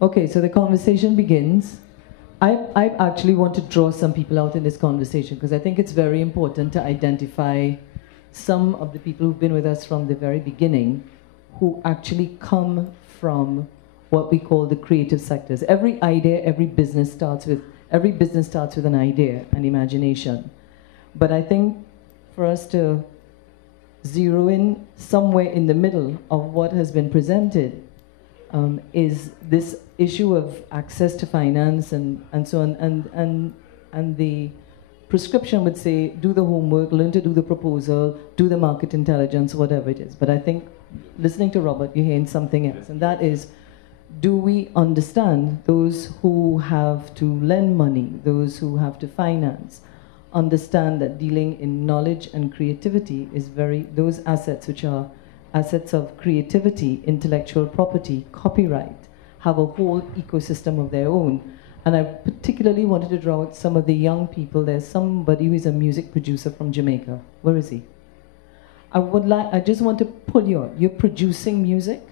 Okay, so the conversation begins. I actually want to draw some people out in this conversation because I think it's very important to identify some of the people who've been with us from the very beginning who actually come from what we call the creative sectors. Every idea, every business starts with an idea, an imagination. But I think for us to zero in somewhere in the middle of what has been presented is this issue of access to finance and so on, and the prescription would say, do the homework, learn to do the proposal, do the market intelligence, whatever it is. But I think, listening to Robert, you're hearing something else, and that is, do we understand those who have to lend money, those who have to finance, understand that dealing in knowledge and creativity is those assets which are assets of creativity, intellectual property, copyright, have a whole ecosystem of their own. And I particularly wanted to draw out some of the young people. There's somebody who is a music producer from Jamaica. Where is he? I just want to pull you out. You're producing music,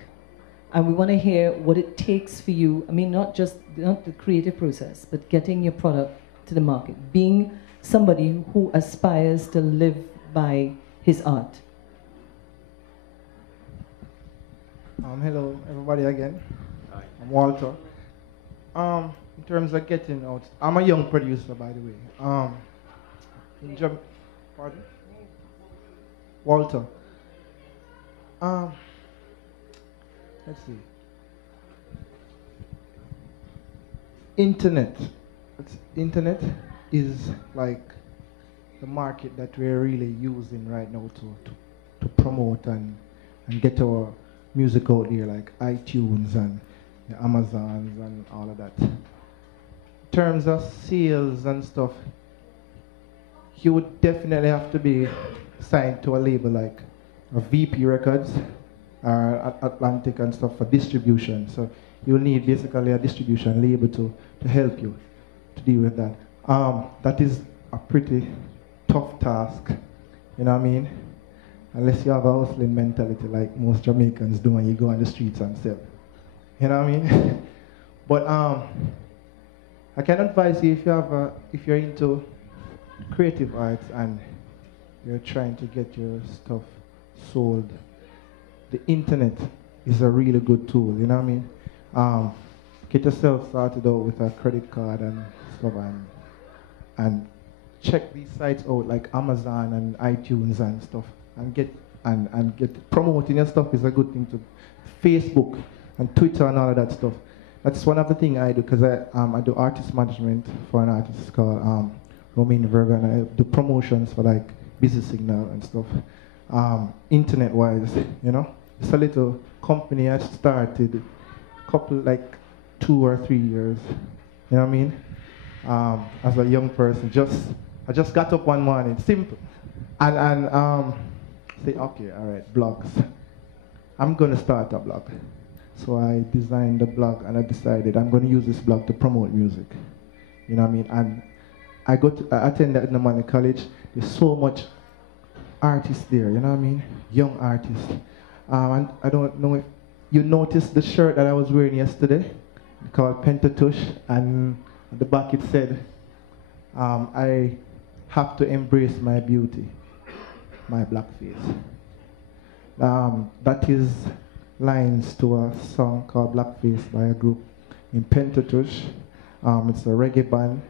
and we want to hear what it takes for you. I mean, not the creative process, but getting your product to the market, being somebody who aspires to live by his art. Hello, everybody again. Hi. I'm Walter. In terms of getting out, I'm a young producer, by the way. Pardon? Walter. Let's see. Internet is like the market that we're really using right now to promote and get our music out there, like iTunes and the Amazons and all of that. In terms of sales and stuff, you would definitely have to be signed to a label like a VP Records or Atlantic and stuff for distribution. So you'll need basically a distribution label to help you to deal with that. That is a pretty tough task, you know what I mean? Unless you have a hustling mentality like most Jamaicans do and you go on the streets and sell. You know what I mean? But I can advise you if you're into creative arts and you're trying to get your stuff sold, the internet is a really good tool, you know what I mean? Get yourself started out with a credit card and stuff and check these sites out like Amazon and iTunes and stuff. And get promoting your stuff is a good thing to Facebook and Twitter and all of that stuff. That's one of the things I do because I do artist management for an artist called Romain Verga, and I do promotions for like Busy Signal and stuff. Internet-wise, you know, it's a little company I started like 2 or 3 years. You know what I mean? As a young person, I just got up one morning, simple, and say, okay, all right, blogs. I'm going to start a blog. So I designed the blog and I decided I'm going to use this blog to promote music. You know what I mean? And I attended Manatee College. There's so much artists there, you know what I mean? Young artists. And I don't know if you noticed the shirt that I was wearing yesterday, called Pentatush, and at the back it said, I have to embrace my beauty. My black face. That is lines to a song called Blackface by a group in Pentatush. It's a reggae band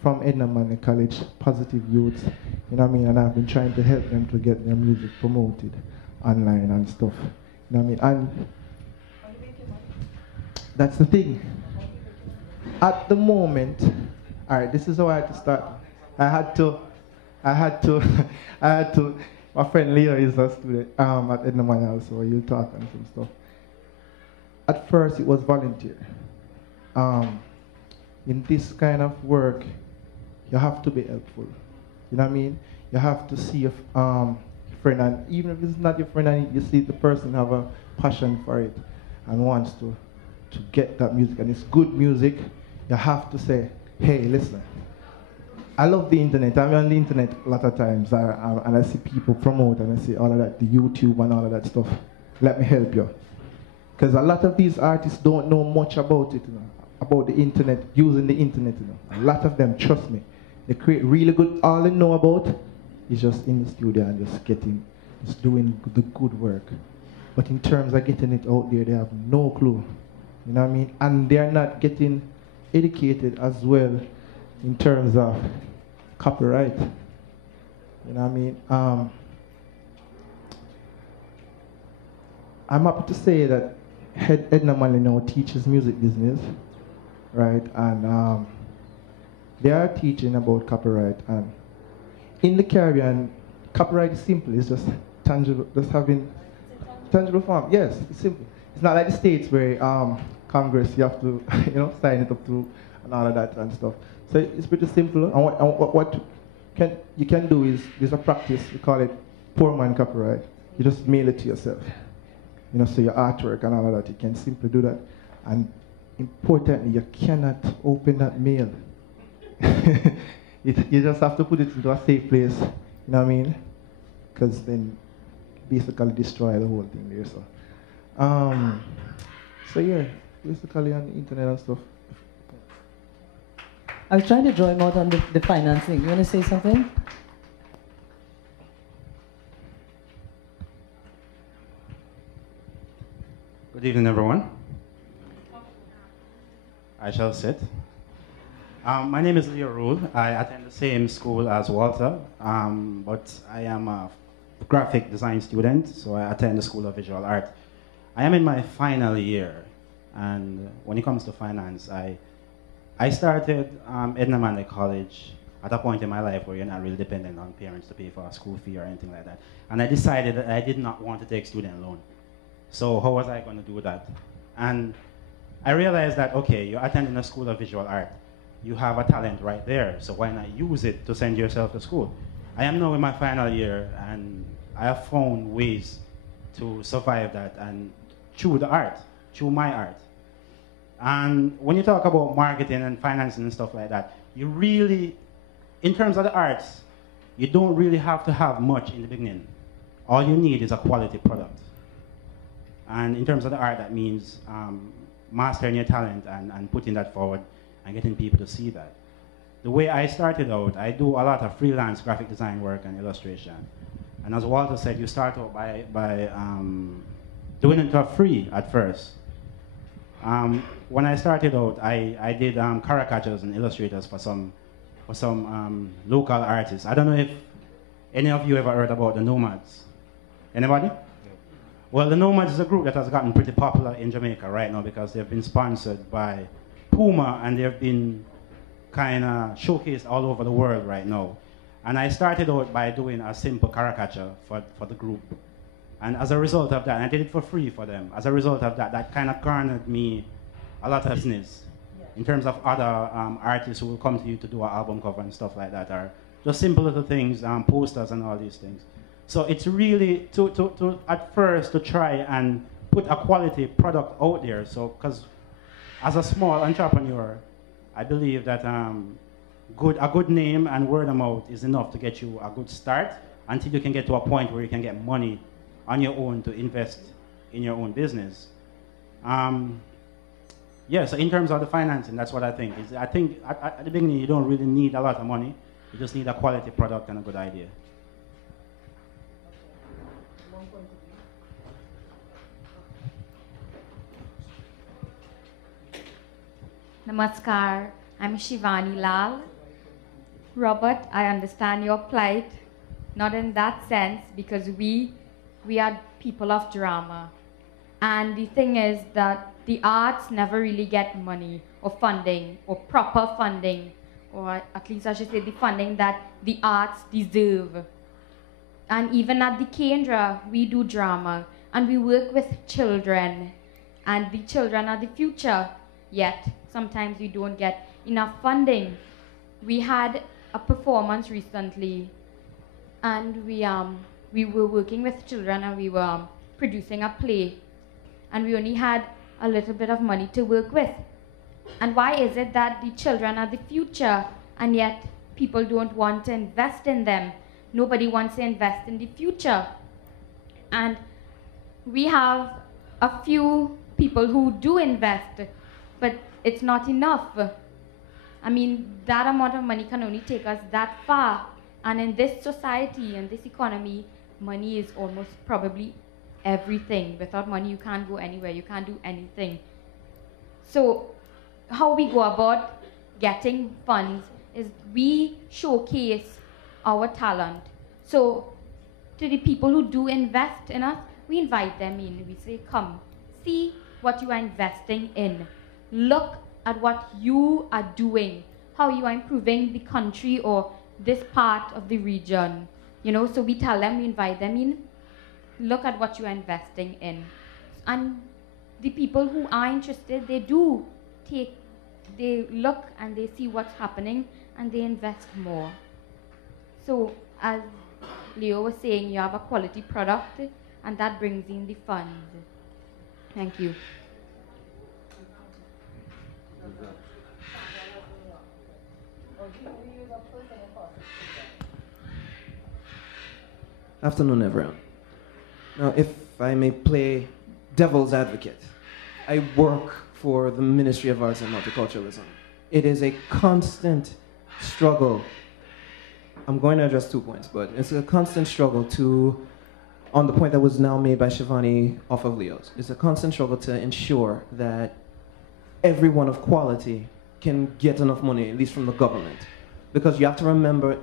from Manatee College, positive youth, you know what I mean? And I've been trying to help them to get their music promoted online and stuff. You know what I mean? And that's the thing. At the moment, all right, this is how I had to start. I had to, my friend Leo is a student at Ednaman also, he'll talk and some stuff. At first it was volunteer. In this kind of work, you have to be helpful. You know what I mean? You have to see your friend, and even if it's not your friend and you see the person have a passion for it and wants to get that music, and it's good music, you have to say, hey, listen, I love the internet. I'm on the internet a lot of times, and I see people promote, and I see all of that, the YouTube and all of that stuff. Let me help you. Because a lot of these artists don't know much about it, you know, about the internet, using the internet. You know. A lot of them, trust me, they create really good. All they know about is just in the studio and just doing the good work. But in terms of getting it out there, they have no clue. You know what I mean? And they're not getting educated as well in terms of copyright. You know what I mean? I'm happy to say that Edna Malley now teaches music business, right? And they are teaching about copyright. And in the Caribbean, copyright is simple. It's just tangible, just having tangible form. Yes, it's simple. It's not like the States where Congress, you have to, you know, sign it up to and all of that and stuff. So it's pretty simple. And what you can do is, there's a practice, we call it poor man copyright. You just mail it to yourself. You know, so your artwork and all of that, you can simply do that. And importantly, you cannot open that mail. You just have to put it into a safe place, you know what I mean? Because then basically destroy the whole thing there. So yeah, basically on the internet and stuff. I was trying to draw him out on the financing. You want to say something? Good evening, everyone. I shall sit. My name is Leo Rule. I attend the same school as Walter, but I am a graphic design student, so I attend the School of Visual Art. I am in my final year, and when it comes to finance, I started Edna Malley College at a point in my life where you're not really dependent on parents to pay for a school fee or anything like that. And I decided that I did not want to take student loan. So how was I going to do that? And I realized that, okay, you're attending a School of Visual Art. You have a talent right there, so why not use it to send yourself to school? I am now in my final year, and I have found ways to survive that and through the art, through my art. And when you talk about marketing and financing and stuff like that, you really, in terms of the arts, you don't really have to have much in the beginning. All you need is a quality product. And in terms of the art, that means mastering your talent and putting that forward and getting people to see that. The way I started out, I do a lot of freelance graphic design work and illustration. And as Walter said, you start out by doing it for free at first. When I started out, I did caricatures and illustrators for some local artists. I don't know if any of you ever heard about the Nomads. Anybody? Well, the Nomads is a group that has gotten pretty popular in Jamaica right now because they've been sponsored by Puma and they've been kind of showcased all over the world right now. And I started out by doing a simple caricature for the group. And as a result of that, and I did it for free for them, as a result of that, that kind of garnered me a lot of business in terms of other artists who will come to you to do an album cover and stuff like that, or just simple little things, posters and all these things. So it's really to at first to try and put a quality product out there. So, because as a small entrepreneur, I believe that a good name and word of mouth is enough to get you a good start until you can get to a point where you can get money on your own to invest in your own business. Yeah, so in terms of the financing, that's what I think. I think at the beginning you don't really need a lot of money. You just need a quality product and a good idea. Namaskar, I'm Shivani Lal. Robert, I understand your plight, not in that sense, because we are people of drama. And the thing is that the arts never really get money or funding or proper funding, or at least I should say the funding that the arts deserve. And even at the Kendra, we do drama and we work with children, and the children are the future, yet sometimes we don't get enough funding. We had a performance recently, and we were working with children and we were producing a play, and we only had a little bit of money to work with. And why is it that the children are the future and yet people don't want to invest in them? Nobody wants to invest in the future. And we have a few people who do invest, but it's not enough. I mean, that amount of money can only take us that far. And in this society and this economy, money is almost probably everything. Without money, you can't go anywhere. You can't do anything. So how we go about getting funds is we showcase our talent. So to the people who do invest in us, we invite them in. We say, come, see what you are investing in. Look at what you are doing, how you are improving the country or this part of the region. You know, so we tell them, we invite them in, look at what you are investing in. And the people who are interested, they look and they see what's happening and they invest more. So as Leo was saying, you have a quality product and that brings in the funds. Thank you. Afternoon, everyone. Now, if I may play devil's advocate, I work for the Ministry of Arts and Multiculturalism. It is a constant struggle. I'm going to address 2 points, but it's a constant struggle to, on the point that was now made by Shivani off of Leo's, it's a constant struggle to ensure that everyone of quality can get enough money, at least from the government. Because you have to remember,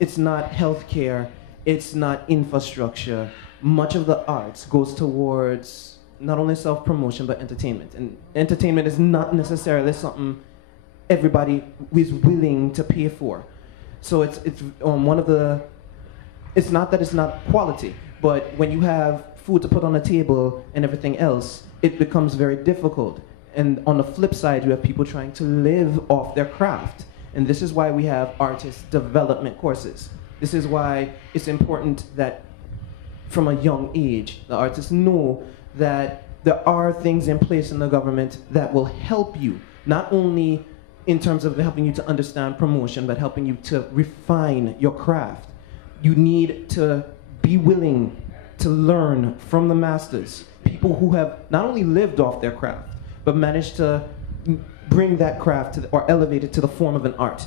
it's not healthcare, it's not infrastructure. Much of the arts goes towards not only self-promotion, but entertainment. And entertainment is not necessarily something everybody is willing to pay for. So it's one of the, it's not that it's not quality, but when you have food to put on the table and everything else, it becomes very difficult. And on the flip side, you have people trying to live off their craft. And this is why we have artist development courses. This is why it's important that from a young age, the artists know that there are things in place in the government that will help you, not only in terms of helping you to understand promotion, but helping you to refine your craft. You need to be willing to learn from the masters, people who have not only lived off their craft, but managed to bring that craft to or elevate it to the form of an art.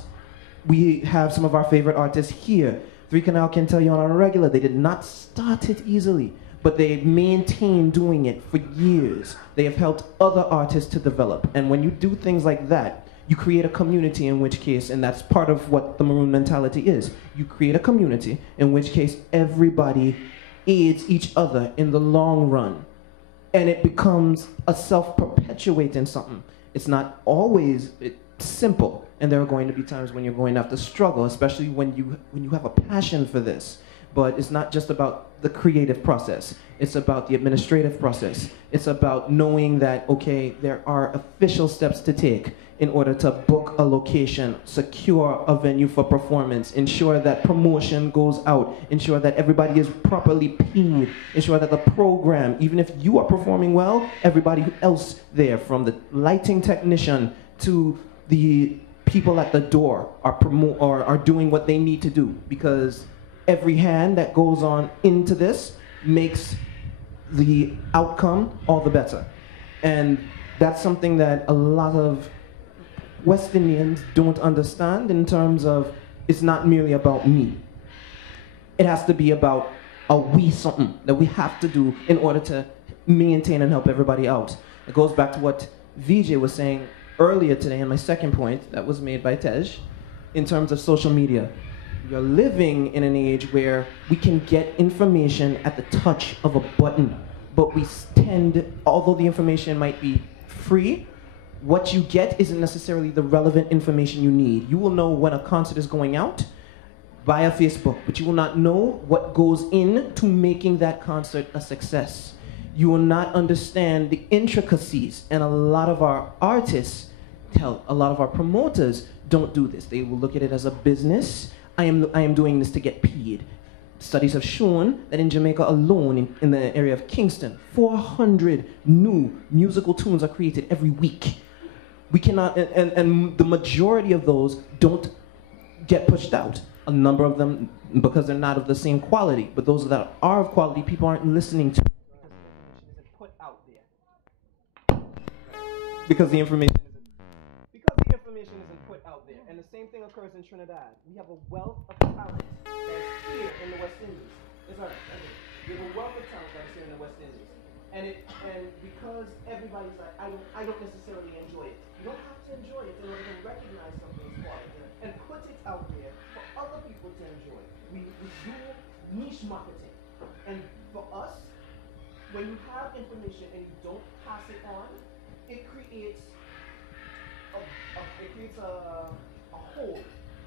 We have some of our favorite artists here. Three Canal can tell you on a regular, they did not start it easily, but they maintained doing it for years. They have helped other artists to develop. And when you do things like that, you create a community, in which case, and that's part of what the Maroon mentality is, you create a community in which case everybody aids each other in the long run. And it becomes a self-perpetuating something. It's not always simple, and there are going to be times when you're going to have to struggle, especially when you have a passion for this. But it's not just about the creative process. It's about the administrative process. It's about knowing that, okay, there are official steps to take in order to book a location, secure a venue for performance, ensure that promotion goes out, ensure that everybody is properly paid, ensure that the program, even if you are performing well, everybody else there, from the lighting technician to the people at the door, are doing what they need to do, because every hand that goes on into this makes the outcome all the better. And that's something that a lot of West Indians don't understand, in terms of it's not merely about me. It has to be about a we something that we have to do in order to maintain and help everybody out. It goes back to what VJ was saying earlier today, and my second point that was made by Tej, in terms of social media. We are living in an age where we can get information at the touch of a button, but we tend, although the information might be free, what you get isn't necessarily the relevant information you need. You will know when a concert is going out via Facebook, but you will not know what goes into making that concert a success. You will not understand the intricacies, and a lot of our artists, a lot of our promoters don't do this. They will look at it as a business. I am doing this to get paid. Studies have shown that in Jamaica alone, in the area of Kingston, 400 new musical tunes are created every week. We cannot, and the majority of those don't get pushed out. A number of them, because they're not of the same quality, but those that are of quality, people aren't listening to. Because the information isn't put out there. because the information isn't put out there. And the same thing occurs in Trinidad. We have a wealth of talent that's here in the West Indies. It's all right. Okay. We have a wealth of talent that's here in the West Indies. And because everybody's like, I don't necessarily enjoy it. You don't have to enjoy it in order to recognize something's quality and put it out there for other people to enjoy. We do niche marketing. And for us, when you have information and you don't pass it on, it creates a hole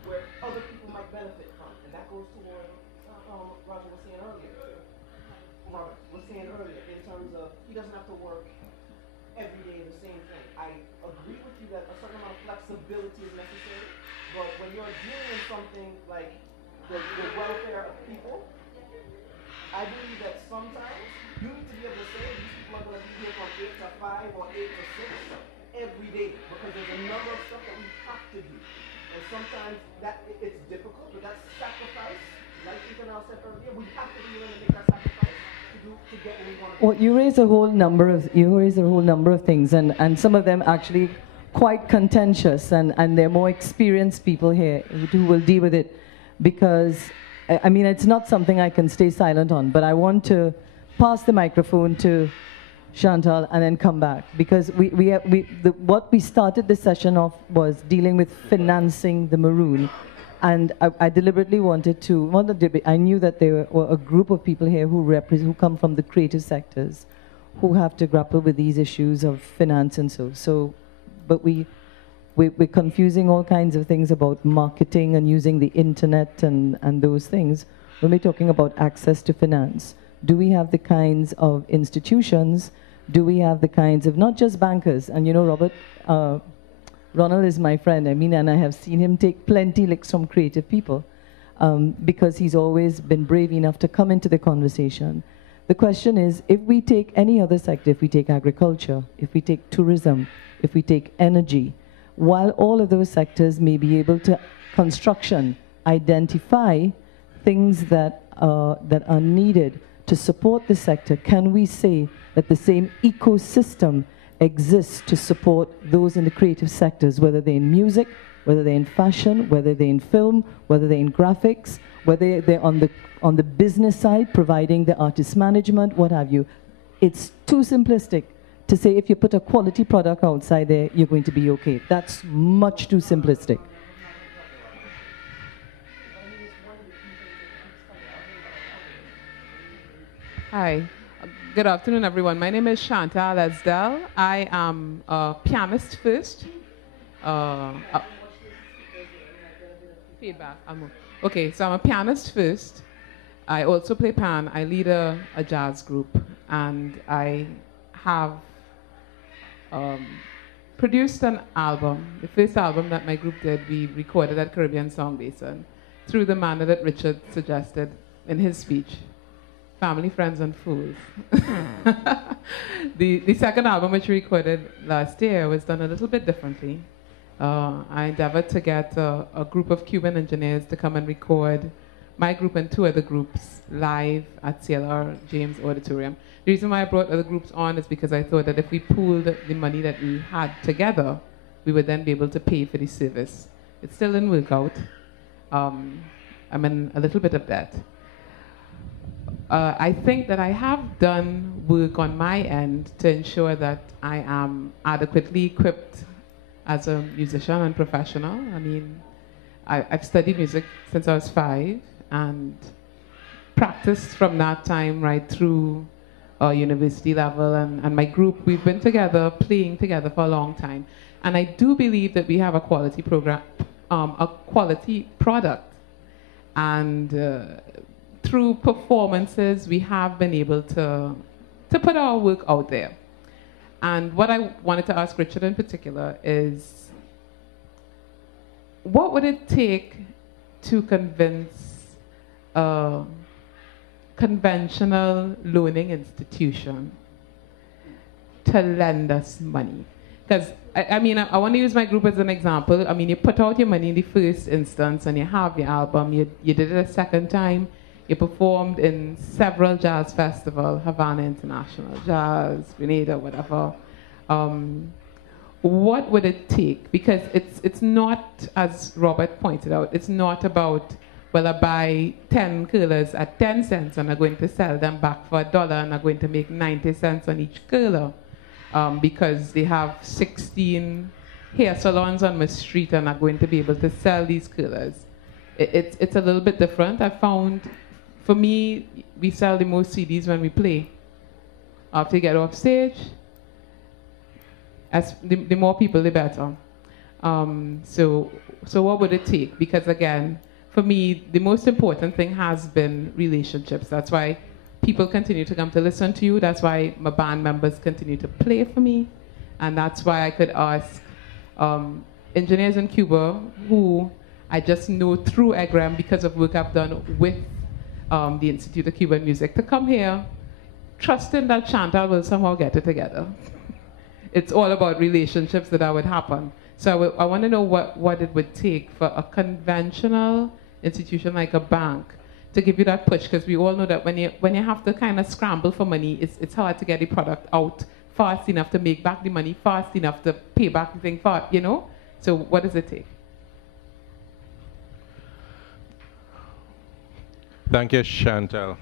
where other people might benefit from. And that goes to what Roger was saying earlier. Robert was saying earlier in terms of he doesn't have to work every day the same thing. I agree with you that a certain amount of flexibility is necessary, but when you're dealing with something like the welfare of people, I believe that sometimes you need to be able to say these people are going to be here from 8 to 5 or 8 to 6 every day because there's a number of stuff that we have to do. And sometimes it's difficult, but that's sacrifice. Like Ethan said earlier, we have to be willing to make that sacrifice to get what we want to do. Well, you raise a whole number of things, and some of them actually quite contentious, and there are more experienced people here who will deal with it, because I mean, it's not something I can stay silent on, but I want to pass the microphone to Chantal and then come back, because what we started this session off was dealing with financing the Maroon, and I deliberately wanted to, I knew that there were a group of people here who come from the creative sectors, who have to grapple with these issues of finance and but we're confusing all kinds of things about marketing and using the internet and those things when we're talking about access to finance. Do we have the kinds of institutions? Do we have the kinds of, not just bankers? And you know, Robert, Ronald is my friend, and I have seen him take plenty licks from creative people because he's always been brave enough to come into the conversation. The question is, if we take any other sector, if we take agriculture, if we take tourism, if we take energy, while all of those sectors may be able to, construction, identify things that are needed to support the sector, can we say that the same ecosystem exists to support those in the creative sectors, whether they're in music, whether they're in fashion, whether they're in film, whether they're in graphics, whether they're on the business side, providing the artist management, what have you. It's too simplistic to say if you put a quality product outside there, you're going to be okay. That's much too simplistic. Hi, good afternoon, everyone. My name is Chantal Esdell. I am a pianist first. Feedback. Okay, so I'm a pianist first. I also play pan. I lead a jazz group, and I have produced an album. The first album that my group did, we recorded at Caribbean Song Basin through the manner that Richard suggested in his speech. Family, Friends, and Fools. The second album, which we recorded last year, was done a little bit differently. I endeavored to get a group of Cuban engineers to come and record my group and two other groups live at CLR James Auditorium. The reason why I brought other groups on is because I thought that if we pooled the money that we had together, we would then be able to pay for the service. It still didn't work out. I'm in a little bit of debt. I think that I have done work on my end to ensure that I am adequately equipped as a musician and professional. I mean, I've studied music since I was 5 and practiced from that time right through university level. And my group, we've been together, playing together for a long time. And I do believe that we have a quality program, a quality product. And through performances, we have been able to put our work out there. And what I wanted to ask Richard in particular is, what would it take to convince a conventional learning institution to lend us money? Because, I want to use my group as an example. I mean, you put out your money in the first instance and you have your album. You did it a second time. You performed in several jazz festivals, Havana International Jazz, Grenada, whatever. what would it take? Because it's not, as Robert pointed out, it's not about, well, I buy 10 curlers at 10 cents and I'm going to sell them back for $1 and I'm going to make 90 cents on each curler, because they have 16 hair salons on my street and I'm going to be able to sell these curlers. It's a little bit different. I found, for me, we sell the most CDs when we play. After you get off stage, as the more people, the better. So what would it take? Because again, for me, the most important thing has been relationships. That's why people continue to come to listen to you. That's why my band members continue to play for me. And that's why I could ask engineers in Cuba who I just know through EGREM because of work I've done with the Institute of Cuban Music to come here, trusting that Chantal will somehow get it together. It's all about relationships that would happen. So I want to know what it would take for a conventional institution like a bank to give you that push, because we all know that when you have to kind of scramble for money, it's hard to get the product out fast enough to make back the money, fast enough to pay back the thing, you know? So what does it take? Thank you, Chantal.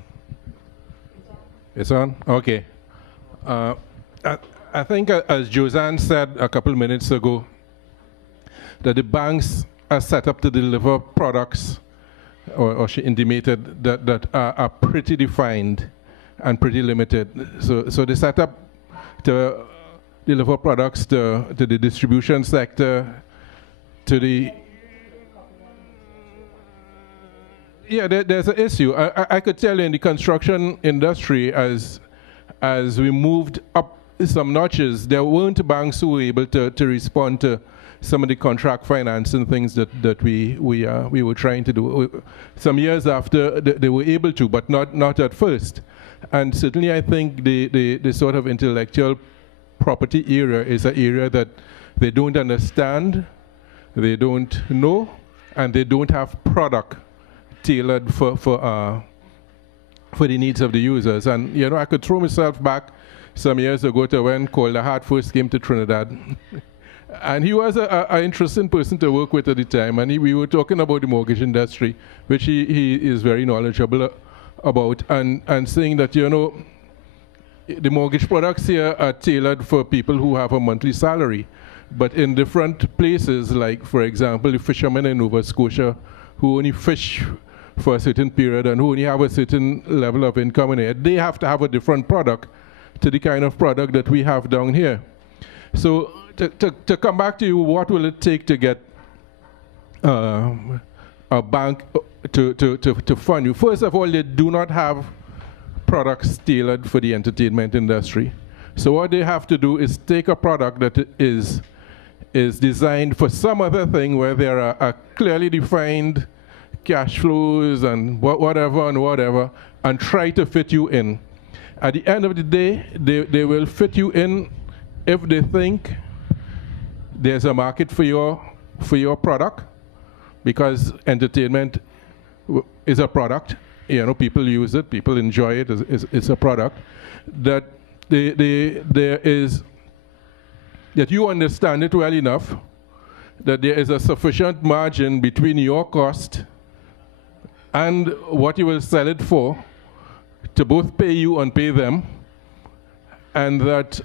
It's on? Okay. I think, as Josanne said a couple minutes ago, that the banks are set up to deliver products, or she intimated that are pretty defined and pretty limited. So they set up to deliver products to the distribution sector, to the... Yeah, there's an issue. I could tell you in the construction industry, as we moved up some notches, there weren't banks who were able to respond to some of the contract financing things that we were trying to do. Some years after, they were able to, but not at first. And certainly I think the sort of intellectual property area is an area that they don't understand, they don't know, and they don't have product tailored for the needs of the users. And you know, I could throw myself back some years ago to when Calder Hart first came to Trinidad. And he was an interesting person to work with at the time. And we were talking about the mortgage industry, which he is very knowledgeable about, and saying that, you know, the mortgage products here are tailored for people who have a monthly salary. But in different places, like, for example, the fishermen in Nova Scotia who only fish for a certain period and who only have a certain level of income in it, they have to have a different product to the kind of product that we have down here. So to come back to you, what will it take to get a bank to fund you? First of all, they do not have products tailored for the entertainment industry. So what they have to do is take a product that is designed for some other thing where there are clearly defined cash flows and whatever, and try to fit you in. At the end of the day, they will fit you in if they think there's a market for your product, because entertainment is a product. You know, people use it, people enjoy it. It's a product that that you understand it well enough, that there is a sufficient margin between your cost and what you will sell it for to both pay you and pay them, and that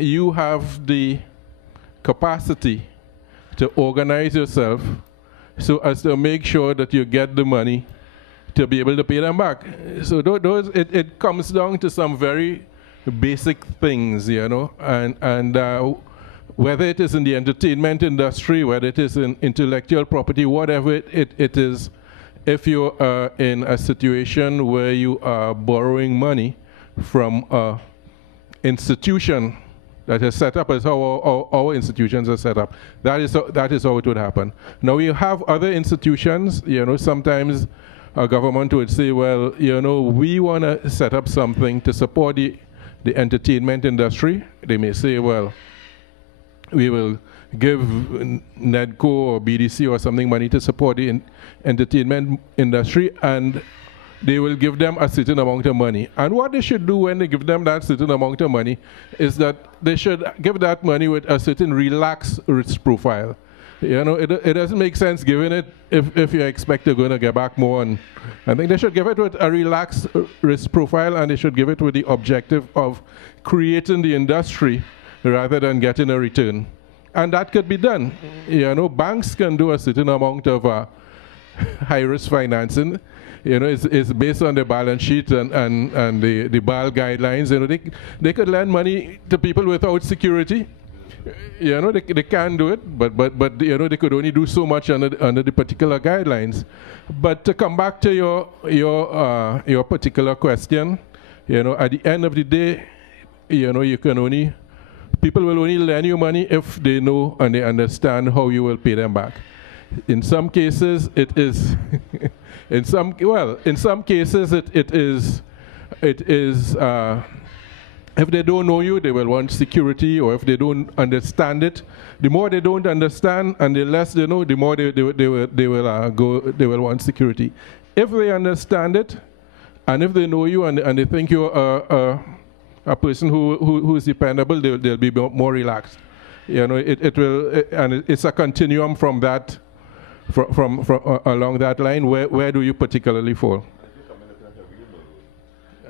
you have the capacity to organize yourself so as to make sure that you get the money to be able to pay them back. So it comes down to some very basic things, you know, and whether it is in the entertainment industry, whether it is in intellectual property, whatever it is, if you're in a situation where you are borrowing money from an institution that is set up as how our institutions are set up, that is how it would happen. Now you have other institutions, you know, sometimes a government would say, well, you know, we want to set up something to support the entertainment industry. They may say, well, we will give NEDCO or BDC or something money to support the entertainment industry, and they will give them a certain amount of money. And what they should do when they give them that certain amount of money is that they should give that money with a certain relaxed risk profile. You know, it doesn't make sense giving it if you expect you're going to get back more. And I think they should give it with a relaxed risk profile, and they should give it with the objective of creating the industry rather than getting a return. And that could be done. You know, banks can do a certain amount of high-risk financing. You know, it's based on the balance sheet and the BAL guidelines. You know, they could lend money to people without security. You know, they can do it, but you know, they could only do so much under the particular guidelines. But to come back to your particular question, you know, at the end of the day, you know, people will only lend you money if they know and they understand how you will pay them back. In some cases, it is. in some cases, it is. If they don't know you, they will want security, or if they don't understand it, the more they don't understand and the less they know, the more they will want security. If they understand it, and if they know you and they think you're a person who is dependable, they'll be more relaxed. You know, it's a continuum from that, from along that line. Where do you particularly fall?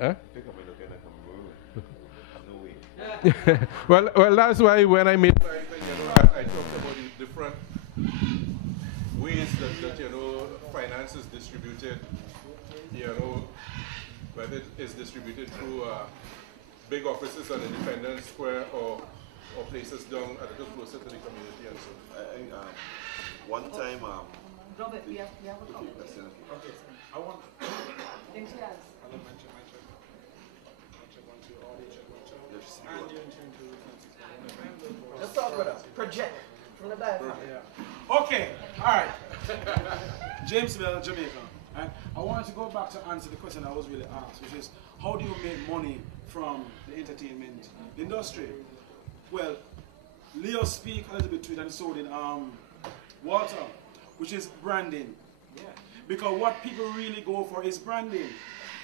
Huh? well, that's why when I made my thing, you know, I talked about the different ways that you know, finance is distributed. You know, whether it's distributed through big offices on Independence Square or places down a little closer to the community and so. One time, Robert, we have a conversation. Okay. I want. Then she has. Just talk with us. Project from the diaphragm. Yeah. Okay. All right. Jamesville, Jamaica. Right? I wanted to go back to answer the question I was really asked, which is, how do you make money from the entertainment industry? Well, Leo speak a little bit to it, and so did Walter, which is branding. Yeah. Because what people really go for is branding.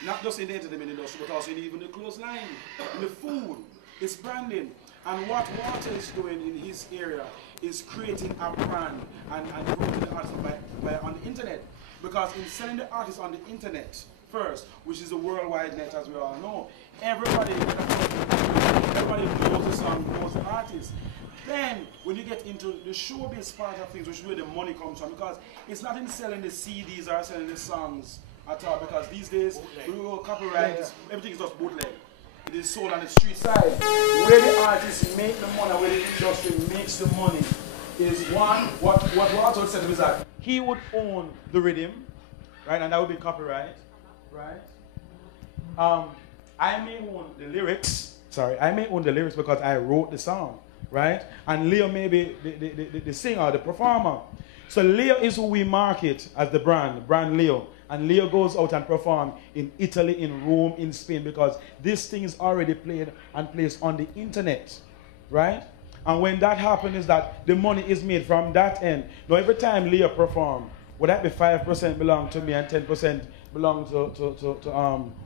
Not just in the entertainment industry, but also in even the clothes line, in the food. It's branding. And what Walter is doing in his area is creating a brand and promoting the artist on the internet. Because in selling the artist on the internet first, which is the worldwide net, as we all know, everybody knows the song, knows the artist. Then, when you get into the showbiz part of things, which is where the money comes from, because it's not in selling the CDs or selling the songs at all, because these days, when we go copyright, everything is just bootleg. It is sold on the street side. Where the artists make the money, where the industry makes the money, is one, what Walter said was that he would own the rhythm, right, and that would be copyright, right? I may own the lyrics, because I wrote the song, right? And Leo may be the singer, the performer. So Leo is who we market as the brand Leo. And Leo goes out and performs in Italy, in Rome, in Spain, because this thing is already played and placed on the internet, right? And when that happens, is that the money is made from that end. Now, every time Leo performs, would that be 5% belong to me and 10% belong to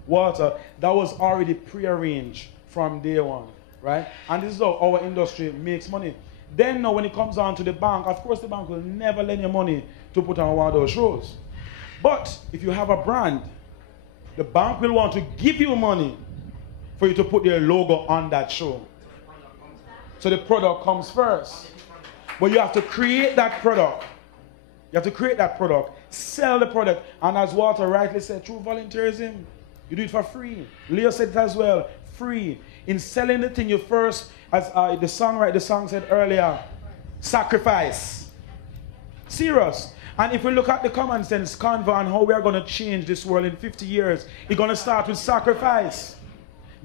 Walter? That was already prearranged from day one, right? And this is how our industry makes money. Then now, when it comes down to the bank, of course the bank will never lend you money to put on one of those shows. But if you have a brand, the bank will want to give you money for you to put their logo on that show. So the product comes first. But you have to create that product. You have to create that product, sell the product, and as Walter rightly said, through volunteerism, you do it for free. Leo said it as well, free. In selling the thing, you first, as the song said earlier, sacrifice. Serious. And if we look at the Common Sense Convois and how we are going to change this world in 50 years, it's going to start with sacrifice.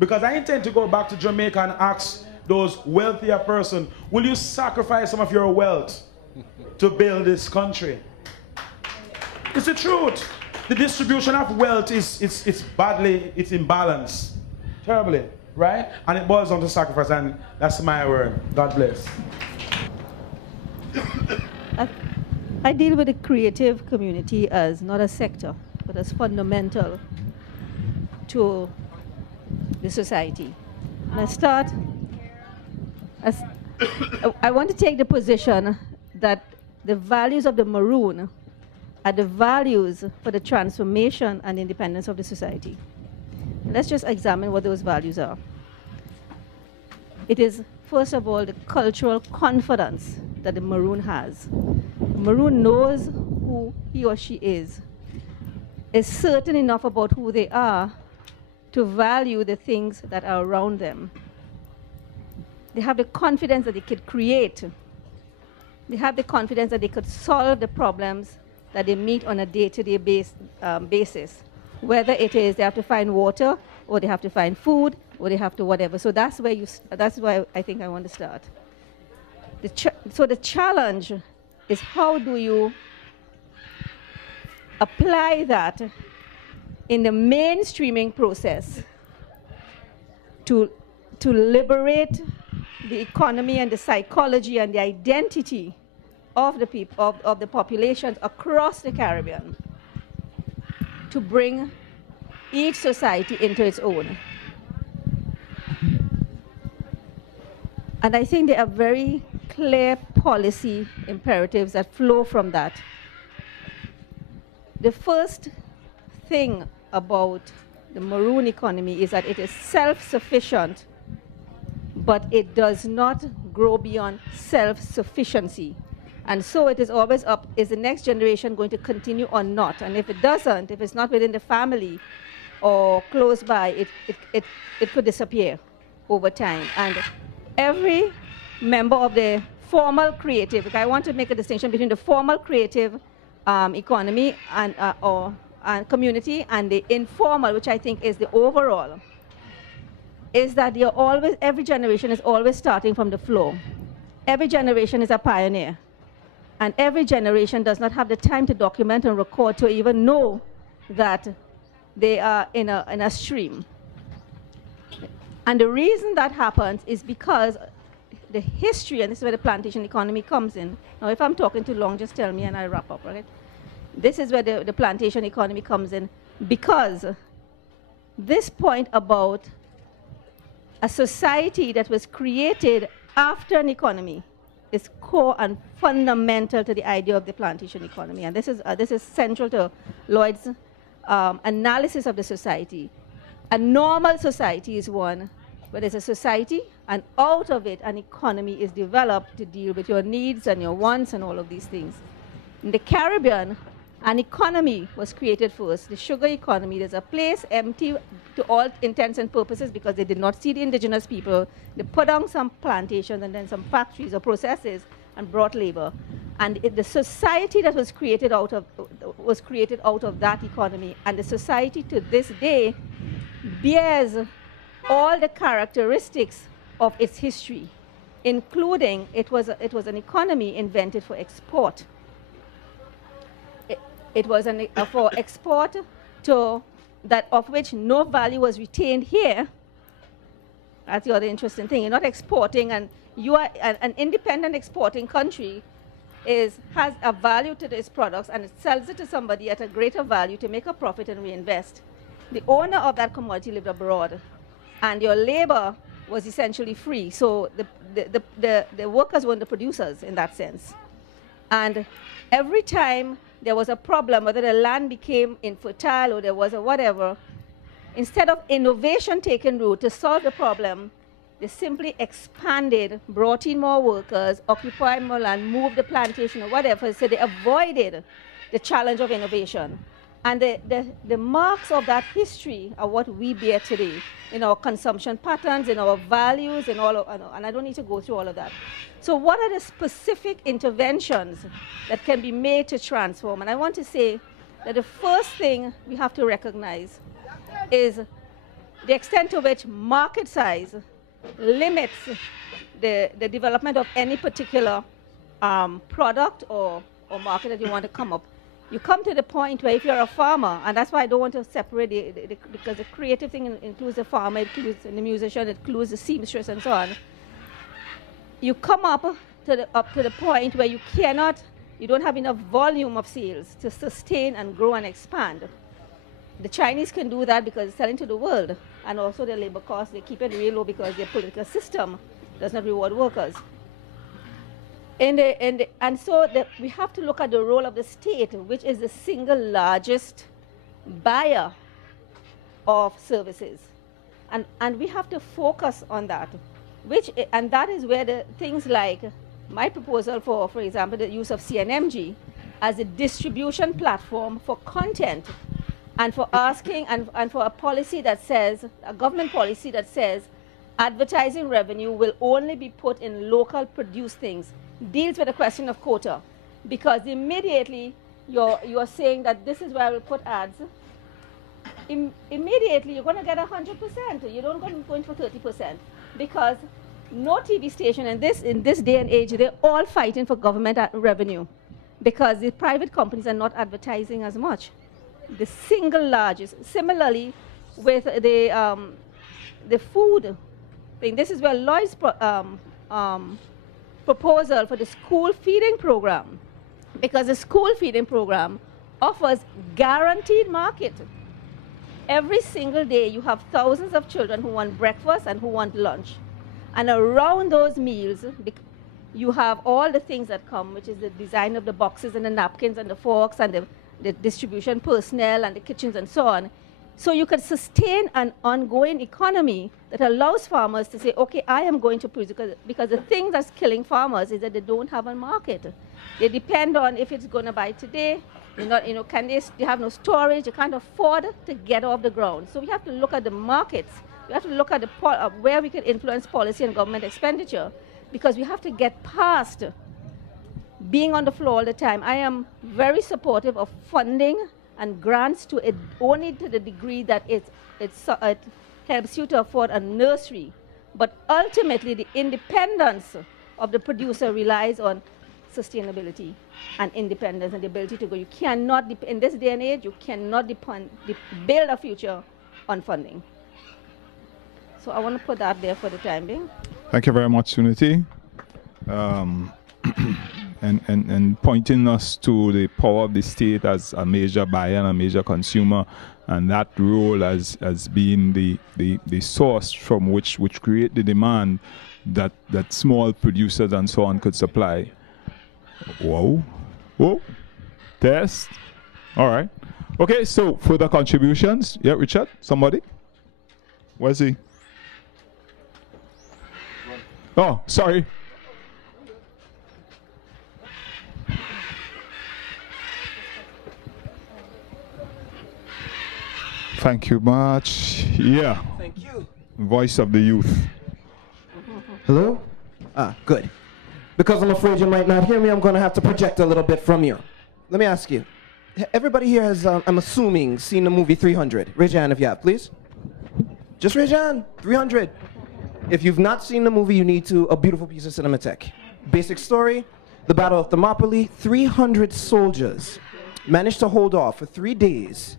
Because I intend to go back to Jamaica and ask those wealthier persons, will you sacrifice some of your wealth to build this country? It's the truth. The distribution of wealth is imbalanced. Terribly, right? And it boils down to sacrifice, and that's my word. God bless. I deal with the creative community as not a sector, but as fundamental to the society. And I want to take the position that the values of the Maroon are the values for the transformation and independence of the society. Let's just examine what those values are. It is, first of all, the cultural confidence that the Maroon has. Maroon knows who he or she is certain enough about who they are to value the things that are around them. They have the confidence that they could create. They have the confidence that they could solve the problems that they meet on a day-to-day basis, whether it is they have to find water, or they have to find food, or they have to whatever. So that's why I think I want to start. So the challenge is, how do you apply that in the mainstreaming process to liberate the economy and the psychology and the identity of the people, of the populations across the Caribbean, to bring each society into its own. And I think there are very clear policy imperatives that flow from that. The first thing about the Maroon economy is that it is self-sufficient, but it does not grow beyond self-sufficiency. And so it is always up, is the next generation going to continue or not? And if it doesn't, if it's not within the family or close by, it could disappear over time. And every member of the formal creative, I want to make a distinction between the formal creative economy and community and the informal, which I think is the overall, is that you're always, every generation is always starting from the floor. Every generation is a pioneer. And every generation does not have the time to document and record to even know that they are in a stream. And the reason that happens is because the history, and this is where the plantation economy comes in. Now, if I'm talking too long, just tell me and I'll wrap up, right? This is where the plantation economy comes in, because this point about a society that was created after an economy is core and fundamental to the idea of the plantation economy. And this is central to Lloyd's analysis of the society. A normal society is one where there's a society, and out of it, an economy is developed to deal with your needs and your wants and all of these things. In the Caribbean, an economy was created first, the sugar economy. There's a place empty to all intents and purposes because they did not see the indigenous people. They put on some plantations and then some factories or processes and brought labor. And the society that was created out of that economy, and the society to this day bears all the characteristics of its history, including it was an economy invented for export. It was for export to that of which no value was retained here. That's the other interesting thing. You're not exporting, and you are an independent exporting country has a value to its products, and it sells it to somebody at a greater value to make a profit and reinvest. The owner of that commodity lived abroad, and your labor was essentially free. So the workers weren't the producers in that sense. And every time there was a problem, whether the land became infertile or there was a whatever, instead of innovation taking root to solve the problem, they simply expanded, brought in more workers, occupied more land, moved the plantation or whatever, so they avoided the challenge of innovation. And the marks of that history are what we bear today in our consumption patterns, in our values, in all of, and I don't need to go through all of that. So what are the specific interventions that can be made to transform? And I want to say that the first thing we have to recognize is the extent to which market size limits the development of any particular product or market that you want to come up. You come to the point where if you're a farmer, and that's why I don't want to separate because the creative thing includes the farmer, it includes the musician, it includes the seamstress and so on. You come up to the point where you don't have enough volume of sales to sustain and grow and expand. The Chinese can do that because it's selling to the world. And also their labor costs, they keep it real low because their political system does not reward workers. And so we have to look at the role of the state, which is the single largest buyer of services. And we have to focus on that. And that is where the things like my proposal for example, the use of CNMG as a distribution platform for content, and for asking, and for a policy that says, a government policy that says, advertising revenue will only be put in local produced things, deals with the question of quota. Because immediately you're saying that this is where I will put ads, immediately you're going to get 100%. You don't go in for 30%. Because no TV station in this day and age, they're all fighting for government revenue. Because the private companies are not advertising as much. The single largest. Similarly, with the food thing, this is where Lloyd's proposal for the school feeding program, because the school feeding program offers guaranteed market. Every single day, you have thousands of children who want breakfast and who want lunch, and around those meals, you have all the things that come, which is the design of the boxes and the napkins and the forks and the distribution personnel and the kitchens and so on. So you can sustain an ongoing economy that allows farmers to say, okay, I am going to produce, because the thing that's killing farmers is that they don't have a market. They depend on if it's going to buy today, they have no storage, they can't afford to get off the ground. So we have to look at the markets. We have to look at where we can influence policy and government expenditure, because we have to get past being on the floor all the time. I am very supportive of funding and grants to it only to the degree that it helps you to afford a nursery. But ultimately, the independence of the producer relies on sustainability and independence and the ability to go. You cannot, in this day and age, you cannot build a future on funding. So I want to put that there for the time being. Thank you very much, Suniti. And pointing us to the power of the state as a major buyer and a major consumer, and that role as being the source from which create the demand that small producers and so on could supply. Whoa. Test. All right. Okay, so further contributions. Yeah, Richard, somebody? Where's he? Oh, sorry. Thank you much. Yeah. Thank you. Voice of the youth. Hello? Good. Because I'm afraid you might not hear me, I'm going to have to project a little bit from you. Let me ask you. Everybody here has, I'm assuming, seen the movie 300. Raise your hand if you have, please. Just raise your hand. 300. If you've not seen the movie, you need to. A beautiful piece of cinematheque. Basic story, the Battle of Thermopylae. 300 soldiers managed to hold off for 3 days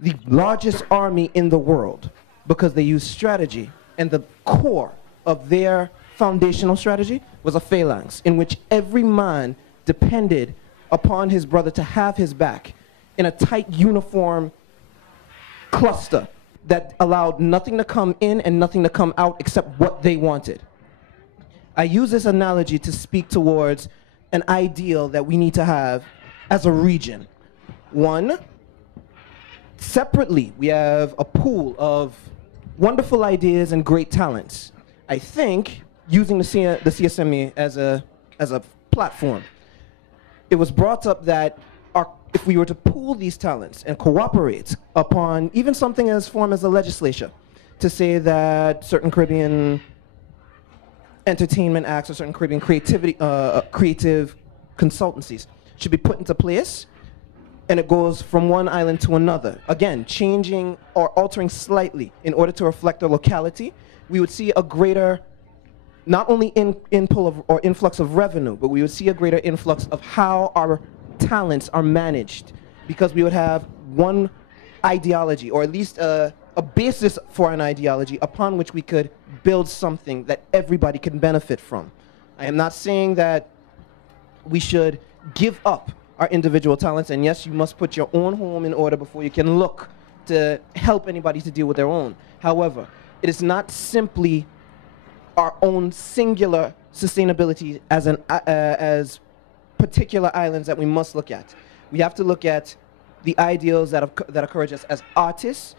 the largest army in the world because they used strategy. And the core of their foundational strategy was a phalanx in which every man depended upon his brother to have his back in a tight uniform cluster that allowed nothing to come in and nothing to come out except what they wanted. I use this analogy to speak towards an ideal that we need to have as a region. One, separately, we have a pool of wonderful ideas and great talents. I think, using the CSME as a platform, it was brought up that if we were to pool these talents and cooperate upon even something as form as a legislature, to say that certain Caribbean entertainment acts or certain Caribbean creative consultancies should be put into place, and it goes from one island to another. Again, changing or altering slightly in order to reflect the locality, we would see a greater, not only influx of revenue, but we would see a greater influx of how our talents are managed, because we would have one ideology, or at least a basis for an ideology upon which we could build something that everybody can benefit from. I am not saying that we should give up our individual talents, and yes, you must put your own home in order before you can look to help anybody to deal with their own. However, it is not simply our own singular sustainability as particular islands that we must look at. We have to look at the ideals that encourage us as artists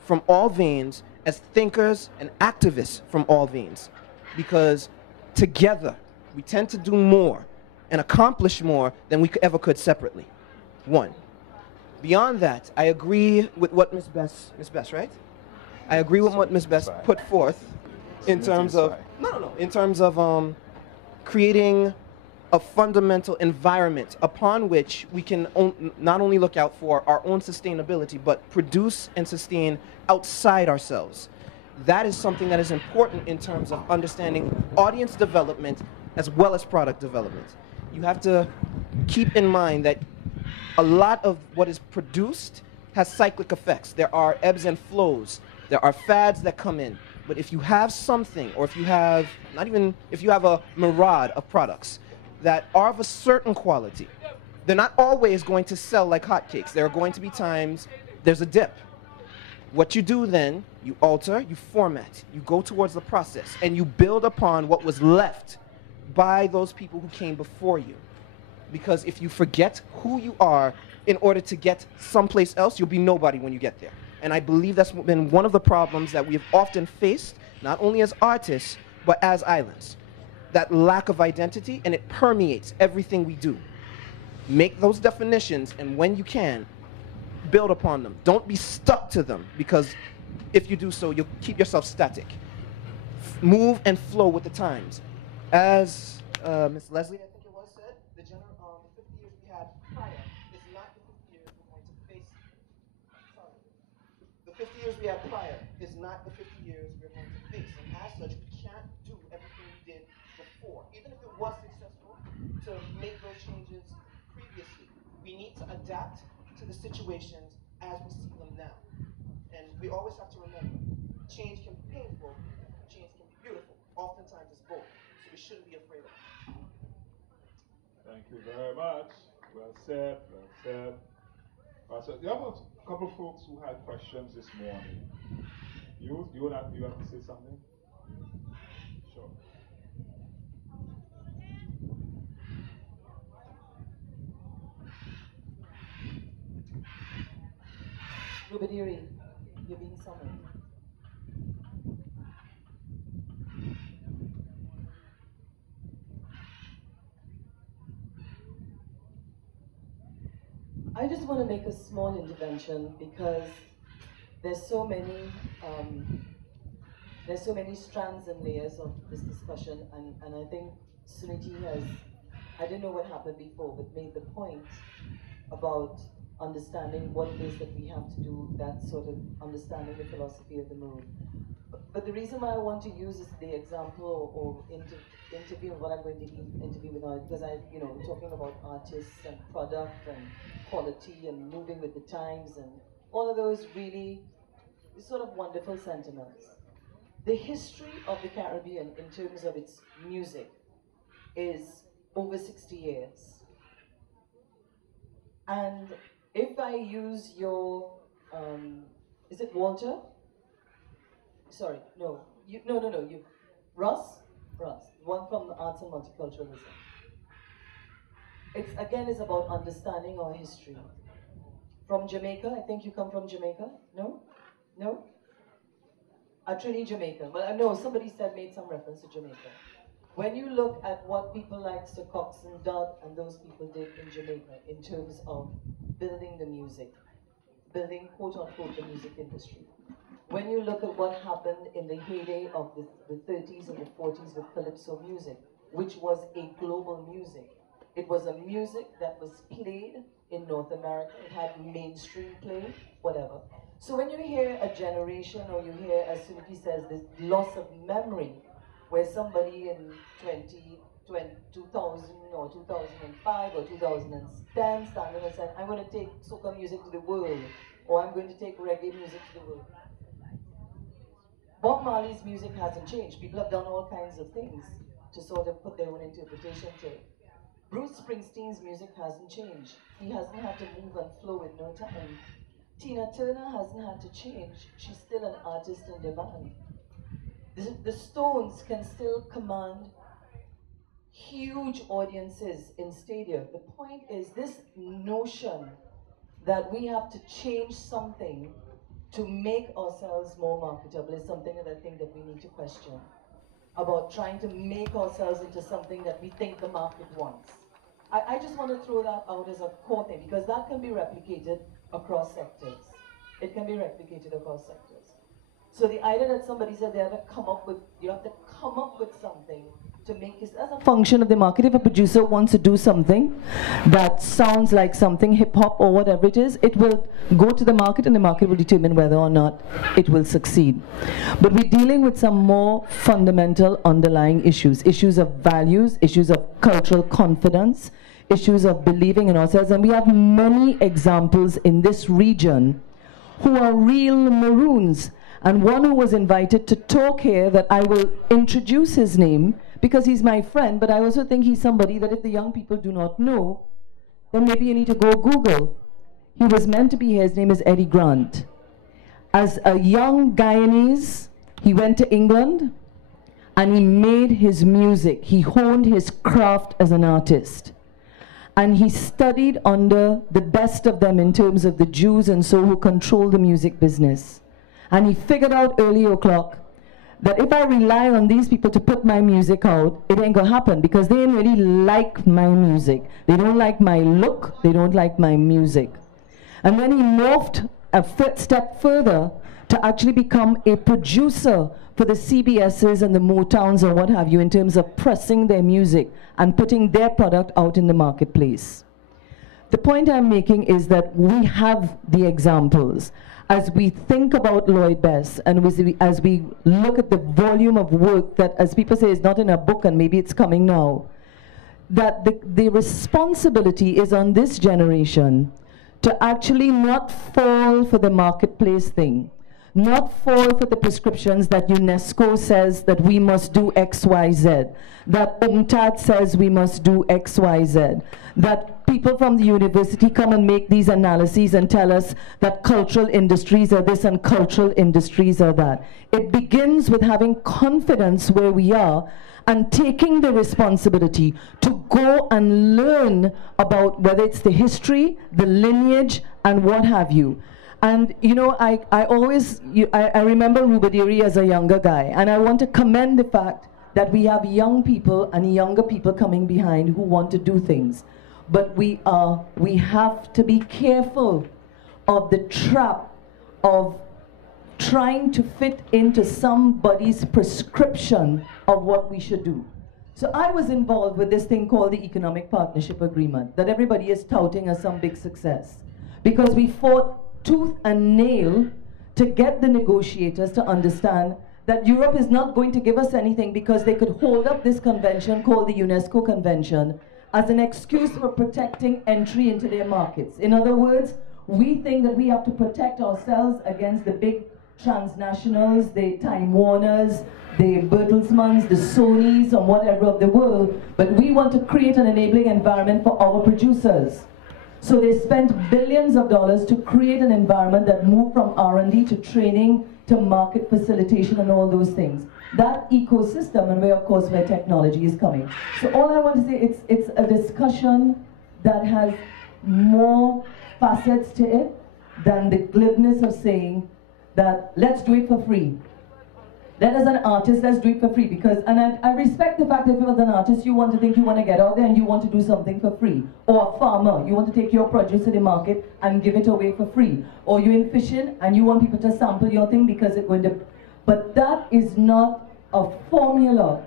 from all veins, as thinkers and activists from all veins. Because together, we tend to do more and accomplish more than we ever could separately. One. Beyond that, I agree with what Ms. Bess, right? I agree with what Ms. Bess put forth in terms of, in terms of creating a fundamental environment upon which we can not only look out for our own sustainability, but produce and sustain outside ourselves. That is something that is important in terms of understanding audience development as well as product development. You have to keep in mind that a lot of what is produced has cyclic effects. There are ebbs and flows. There are fads that come in. But if you have something, or if you have, if you have a myriad of products that are of a certain quality, they're not always going to sell like hotcakes. There are going to be times there's a dip. What you do then, you alter, you format, you go towards the process, and you build upon what was left by those people who came before you. Because if you forget who you are in order to get someplace else, you'll be nobody when you get there. And I believe that's been one of the problems that we've often faced, not only as artists, but as islands. That lack of identity, and it permeates everything we do. Make those definitions, and when you can, build upon them. Don't be stuck to them, because if you do so, you'll keep yourself static. Move and flow with the times. As Ms. Leslie, I think it was, said, the 50 years we had prior is not the 50 years we're going to face. Sorry. The 50 years we had prior is not the 50 years we're going to face. And as such, we can't do everything we did before. Even if it was successful to make those changes previously, we need to adapt to the situations as we see them now. And we always have to remember, change can be painful, change can be beautiful. Oftentimes it's both, so we shouldn't be afraid of it. Thank you very much. Well said, well said. So there are a couple of folks who had questions this morning. You have to say something? Sure. Rubadiri, you're being summoned. I just want to make a small intervention because there's so many strands and layers of this discussion, and I think Suniti has, I didn't know what happened before, but made the point about understanding what it is that we have to do, that sort of understanding the philosophy of the Maroon. But the reason why I want to use is the example or interview what I'm going to interview with now, because we're talking about artists and product and quality and moving with the times and all of those really sort of wonderful sentiments. The history of the Caribbean in terms of its music is over 60 years. And if I use your, is it Walter? Sorry, no, you, Ross, one from the Arts and Multiculturalism. It's about understanding our history. From Jamaica, I think you come from Jamaica, no? No? Trinidad, Jamaica. Well, no, somebody made some reference to Jamaica. When you look at what people like Sir Cox and Dodd and those people did in Jamaica in terms of building the music, building quote-unquote the music industry. When you look at what happened in the heyday of the 30s and the 40s with Calypso music, which was a global music. It was a music that was played in North America. It had mainstream play, whatever. So when you hear a generation, or you hear, as Suniti says, this loss of memory, where somebody in 2000 or 2005 or 2010 standing and said, I'm going to take soca music to the world, or I'm going to take reggae music to the world. Bob Marley's music hasn't changed. People have done all kinds of things to sort of put their own interpretation to it. Bruce Springsteen's music hasn't changed. He hasn't had to move and flow with no time. Tina Turner hasn't had to change. She's still an artist in demand. The Stones can still command huge audiences in stadium. The point is this notion that we have to change something to make ourselves more marketable is something that I think that we need to question. About trying to make ourselves into something that we think the market wants. I just want to throw that out as a core thing because that can be replicated across sectors. It can be replicated across sectors. So the idea that somebody said you have to come up with something to make it as a function of the market. If a producer wants to do something that sounds like something hip hop or whatever it is, it will go to the market and the market will determine whether or not it will succeed. But we're dealing with some more fundamental underlying issues of values, issues of cultural confidence, issues of believing in ourselves. And we have many examples in this region who are real Maroons. And one who was invited to talk here, that I will introduce his name because he's my friend, but I also think he's somebody that if the young people do not know, then maybe you need to go Google. He was meant to be here. His name is Eddie Grant. As a young Guyanese, he went to England and he made his music. He honed his craft as an artist. And he studied under the best of them in terms of the Jews and so who control the music business. And he figured out early o'clock that if I rely on these people to put my music out, it ain't gonna happen because they ain't really like my music. They don't like my look, they don't like my music. And then he morphed a step further to actually become a producer for the CBSs and the Motowns or what have you in terms of pressing their music and putting their product out in the marketplace. The point I'm making is that we have the examples. As we think about Lloyd Bess and as we look at the volume of work that, as people say, is not in a book and maybe it's coming now, that the responsibility is on this generation to actually not fall for the marketplace thing, not fall for the prescriptions that UNESCO says that we must do X, Y, Z, that UNCTAD says we must do X, Y, Z, that people from the university come and make these analyses and tell us that cultural industries are this and cultural industries are that. It begins with having confidence where we are and taking the responsibility to go and learn about whether it's the history, the lineage, and what have you. And you know, I remember Rubadiri as a younger guy, and I want to commend the fact that we have young people and younger people coming behind who want to do things. But we have to be careful of the trap of trying to fit into somebody's prescription of what we should do. So I was involved with this thing called the Economic Partnership Agreement that everybody is touting as some big success, because we fought tooth and nail to get the negotiators to understand that Europe is not going to give us anything because they could hold up this convention called the UNESCO Convention as an excuse for protecting entry into their markets. In other words, we think that we have to protect ourselves against the big transnationals, the Time Warners, the Bertelsmanns, the Sonys, or whatever of the world, but we want to create an enabling environment for our producers. So they spent billions of dollars to create an environment that moved from R&D to training to market facilitation and all those things. That ecosystem, and where of course where technology is coming. So all I want to say, it's a discussion that has more facets to it than the glibness of saying that let's do it for free. That as an artist, let's do it for free, because, and I respect the fact that if you as an artist, you want to think you want to get out there and you want to do something for free. Or a farmer, you want to take your produce to the market and give it away for free. Or you're in fishing and you want people to sample your thing because it's going to, but that is not a formula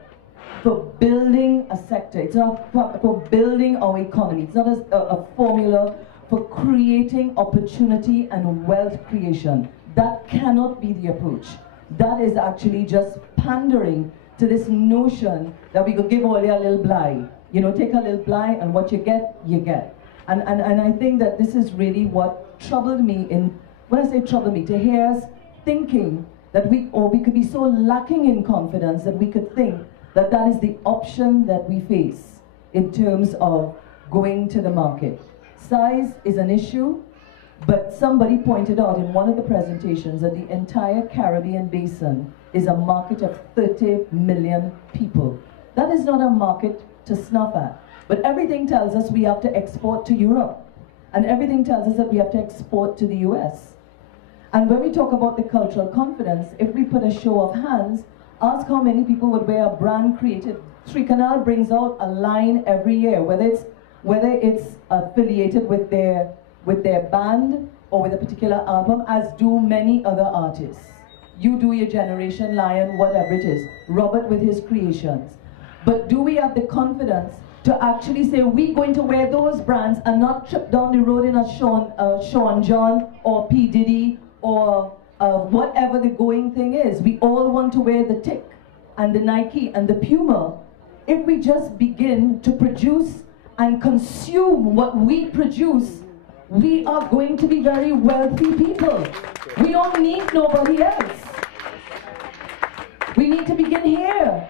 for building a sector. It's not for building our economy. It's not a formula for creating opportunity and wealth creation. That cannot be the approach. That is actually just pandering to this notion that we could give only a little blind. You know, take a little blind and what you get, you get. And I think that this is really what troubled me in, when I say troubled me, to hear us thinking that we could be so lacking in confidence that we could think that that is the option that we face in terms of going to the market. Size is an issue. But somebody pointed out in one of the presentations that the entire Caribbean basin is a market of 30 million people. That is not a market to snuff at. But everything tells us we have to export to Europe. And everything tells us that we have to export to the US. And when we talk about the cultural confidence, if we put a show of hands, ask how many people would wear a brand created. Three Canal brings out a line every year, whether it's affiliated with their band or with a particular album, as do many other artists. You do your Generation Lion, whatever it is. Robert with his creations. But do we have the confidence to actually say we're going to wear those brands and not trip down the road in a Sean John or P. Diddy or whatever the going thing is? We all want to wear the Tick and the Nike and the Puma. If we just begin to produce and consume what we produce, we are going to be very wealthy people. We don't need nobody else. We need to begin here.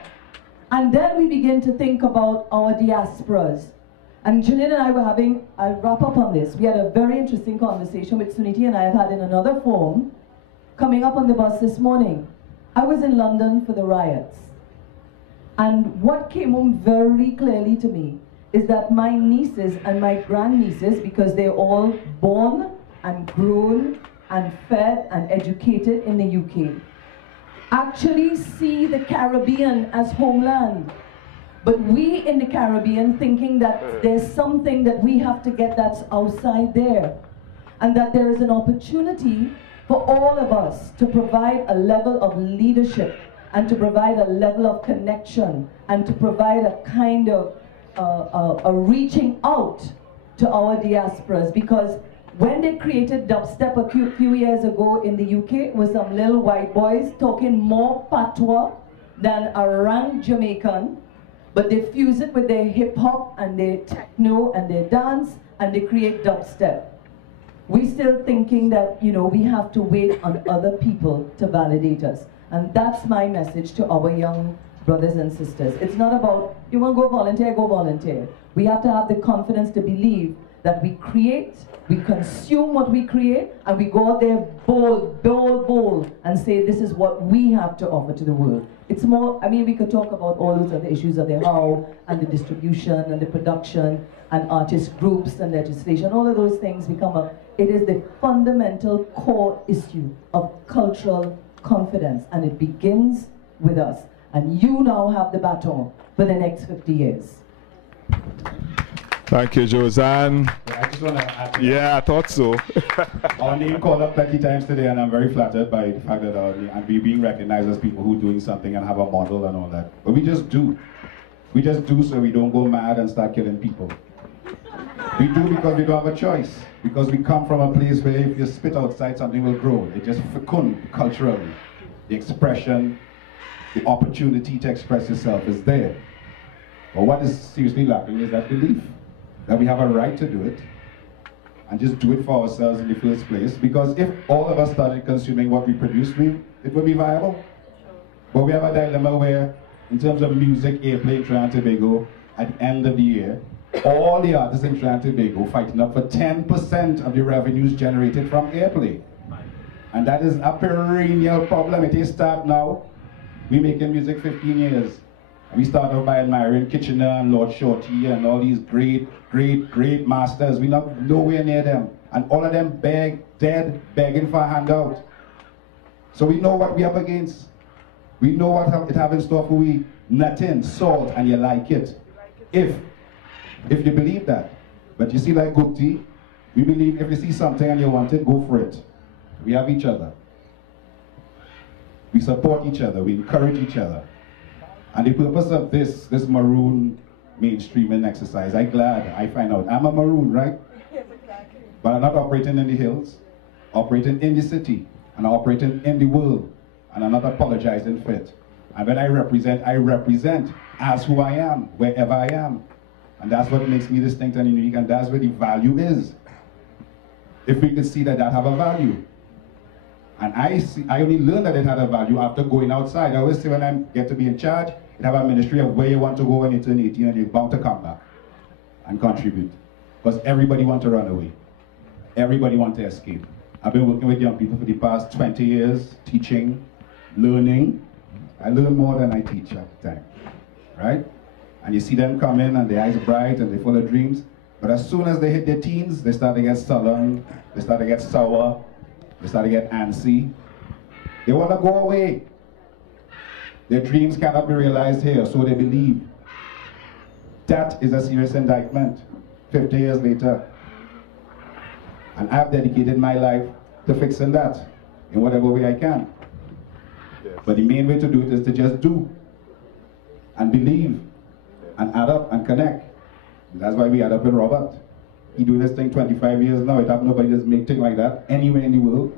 And then we begin to think about our diasporas. And Janine and I were having, I'll wrap up on this. We had a very interesting conversation with Suniti and I have had in another forum coming up on the bus this morning. I was in London for the riots. And what came home very clearly to me is that my nieces and my grandnieces, because they're all born and grown and fed and educated in the UK, actually see the Caribbean as homeland. But we in the Caribbean thinking that there's something that we have to get that's outside there. And that there is an opportunity for all of us to provide a level of leadership and to provide a level of connection and to provide a kind of a reaching out to our diasporas. Because when they created dubstep a few years ago in the UK, with some little white boys talking more patois than a rank Jamaican, but they fuse it with their hip hop and their techno and their dance, and they create dubstep. We're still thinking that, you know, we have to wait on other people to validate us. And that's my message to our young brothers and sisters. It's not about, you want to go volunteer, go volunteer. We have to have the confidence to believe that we create, we consume what we create, and we go out there bold, and say this is what we have to offer to the world. It's more, I mean, we could talk about all those other issues of the how, and the distribution, and the production, and artist groups, and legislation. All of those things become it is the fundamental core issue of cultural confidence, and it begins with us. And you now have the baton for the next 50 years. Thank you, Josanne. I just want to add to I thought so. Our name called up plenty times today, and I'm very flattered by the fact that we're being recognized as people who are doing something and have a model and all that. But we just do. We just do so we don't go mad and start killing people. We do because we don't have a choice. Because we come from a place where if you spit outside, something will grow. It just fecund culturally. The expression, the opportunity to express yourself is there. But what is seriously lacking is that belief. That we have a right to do it, and just do it for ourselves in the first place. Because if all of us started consuming what we produce, it would be viable. But we have a dilemma where, in terms of music airplay in Trinidad Tobago, at the end of the year, all the artists in Trinidad Tobago fighting up for 10% of the revenues generated from airplay. And that is a perennial problem. It is start now. We're making music 15 years. We started off by admiring Kitchener and Lord Shorty and all these great masters. We're not nowhere near them. And all of them begging for a handout. So we know what we're up against. We know what it have in store for we. Nothing, salt, and you like it. If you believe that. But you see, like Gupti, we believe if you see something and you want it, go for it. We have each other. We support each other. We encourage each other. And the purpose of this Maroon mainstreaming exercise, I'm glad I find out. I'm a Maroon, right? But I'm not operating in the hills, operating in the city, and operating in the world. And I'm not apologizing for it. And when I represent as who I am, wherever I am. And that's what makes me distinct and unique, and that's where the value is. If we could see that have a value. And I only learned that it had a value after going outside. I always say when I get to be in charge, you have a ministry of where you want to go when you turn 18 and you're bound to come back and contribute. Because everybody wants to run away. everybody wants to escape. I've been working with young people for the past 20 years, teaching, learning. I learn more than I teach at the time, right? And you see them come in and their eyes are bright and they're full of dreams. But as soon as they hit their teens, they start to get sullen, they start to get sour, they start to get antsy. They want to go away. Their dreams cannot be realized here, so they believe. That is a serious indictment 50 years later. And I've dedicated my life to fixing that in whatever way I can. But the main way to do it is to just do and believe and add up and connect. And that's why we add up with Robert. He doing this thing 25 years now. It have nobody just make things like that anywhere in the world.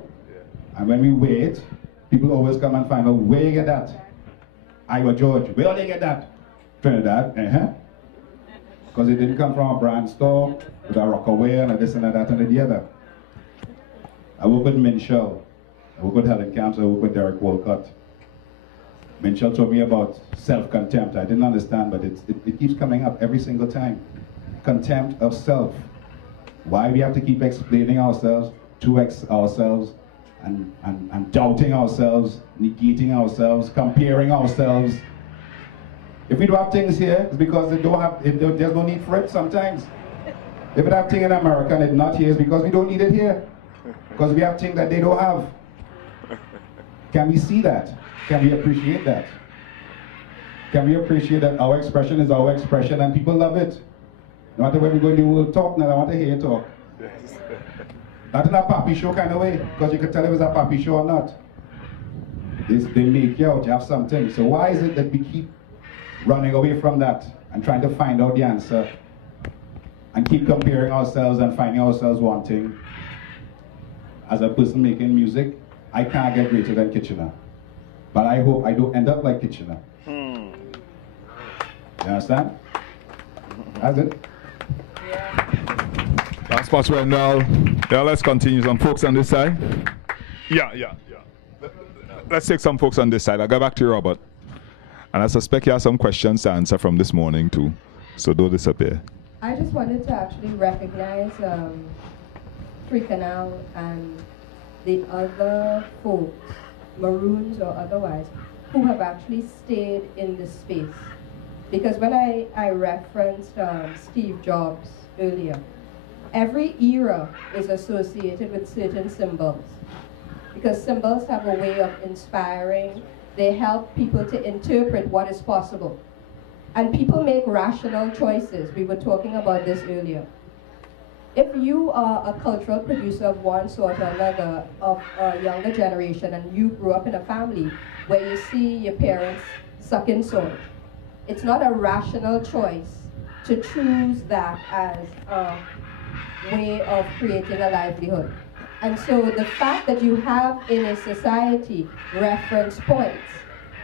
And when we wait, people always come and find out where you get that. Iowa George, where do you get that? Trinidad, because it didn't come from a brand store with a Rockaway and a this and a that and the other. I work with Minshell. I work with Helen Camps. I work with Derek Walcott. Minshell told me about self-contempt. I didn't understand, but it keeps coming up every single time. Contempt of self. Why we have to keep explaining ourselves to ourselves and doubting ourselves, negating ourselves, comparing ourselves. If we don't have things here, it's because there's no need for it sometimes. If we have things in America and it's not here, it's because we don't need it here. Because we have things that they don't have. Can we see that? Can we appreciate that? Can we appreciate that our expression is our expression and people love it? No matter where we go in the world, talk now, I want to hear you talk. Not in a papi show kind of way, because you can tell if it's a papi show or not. They make you out, you have something. So why is it that we keep running away from that and trying to find out the answer and keep comparing ourselves and finding ourselves wanting? As a person making music, I can't get greater than Kitchener. But I hope I don't end up like Kitchener. You understand? That's it. Last much right now. Yeah, let's continue. Some folks on this side. Yeah. Let's take some folks on this side. I'll go back to you, Robert. And I suspect you have some questions to answer from this morning too. So don't disappear. I just wanted to actually recognize Free Canal and the other folks, Maroons or otherwise, who have actually stayed in this space. Because when I referenced Steve Jobs earlier, every era is associated with certain symbols. Because symbols have a way of inspiring, they help people to interpret what is possible. And people make rational choices. We were talking about this earlier. If you are a cultural producer of one sort or another, of a younger generation, and you grew up in a family where you see your parents sucking soil, it's not a rational choice to choose that as a way of creating a livelihood. And so the fact that you have in a society reference points,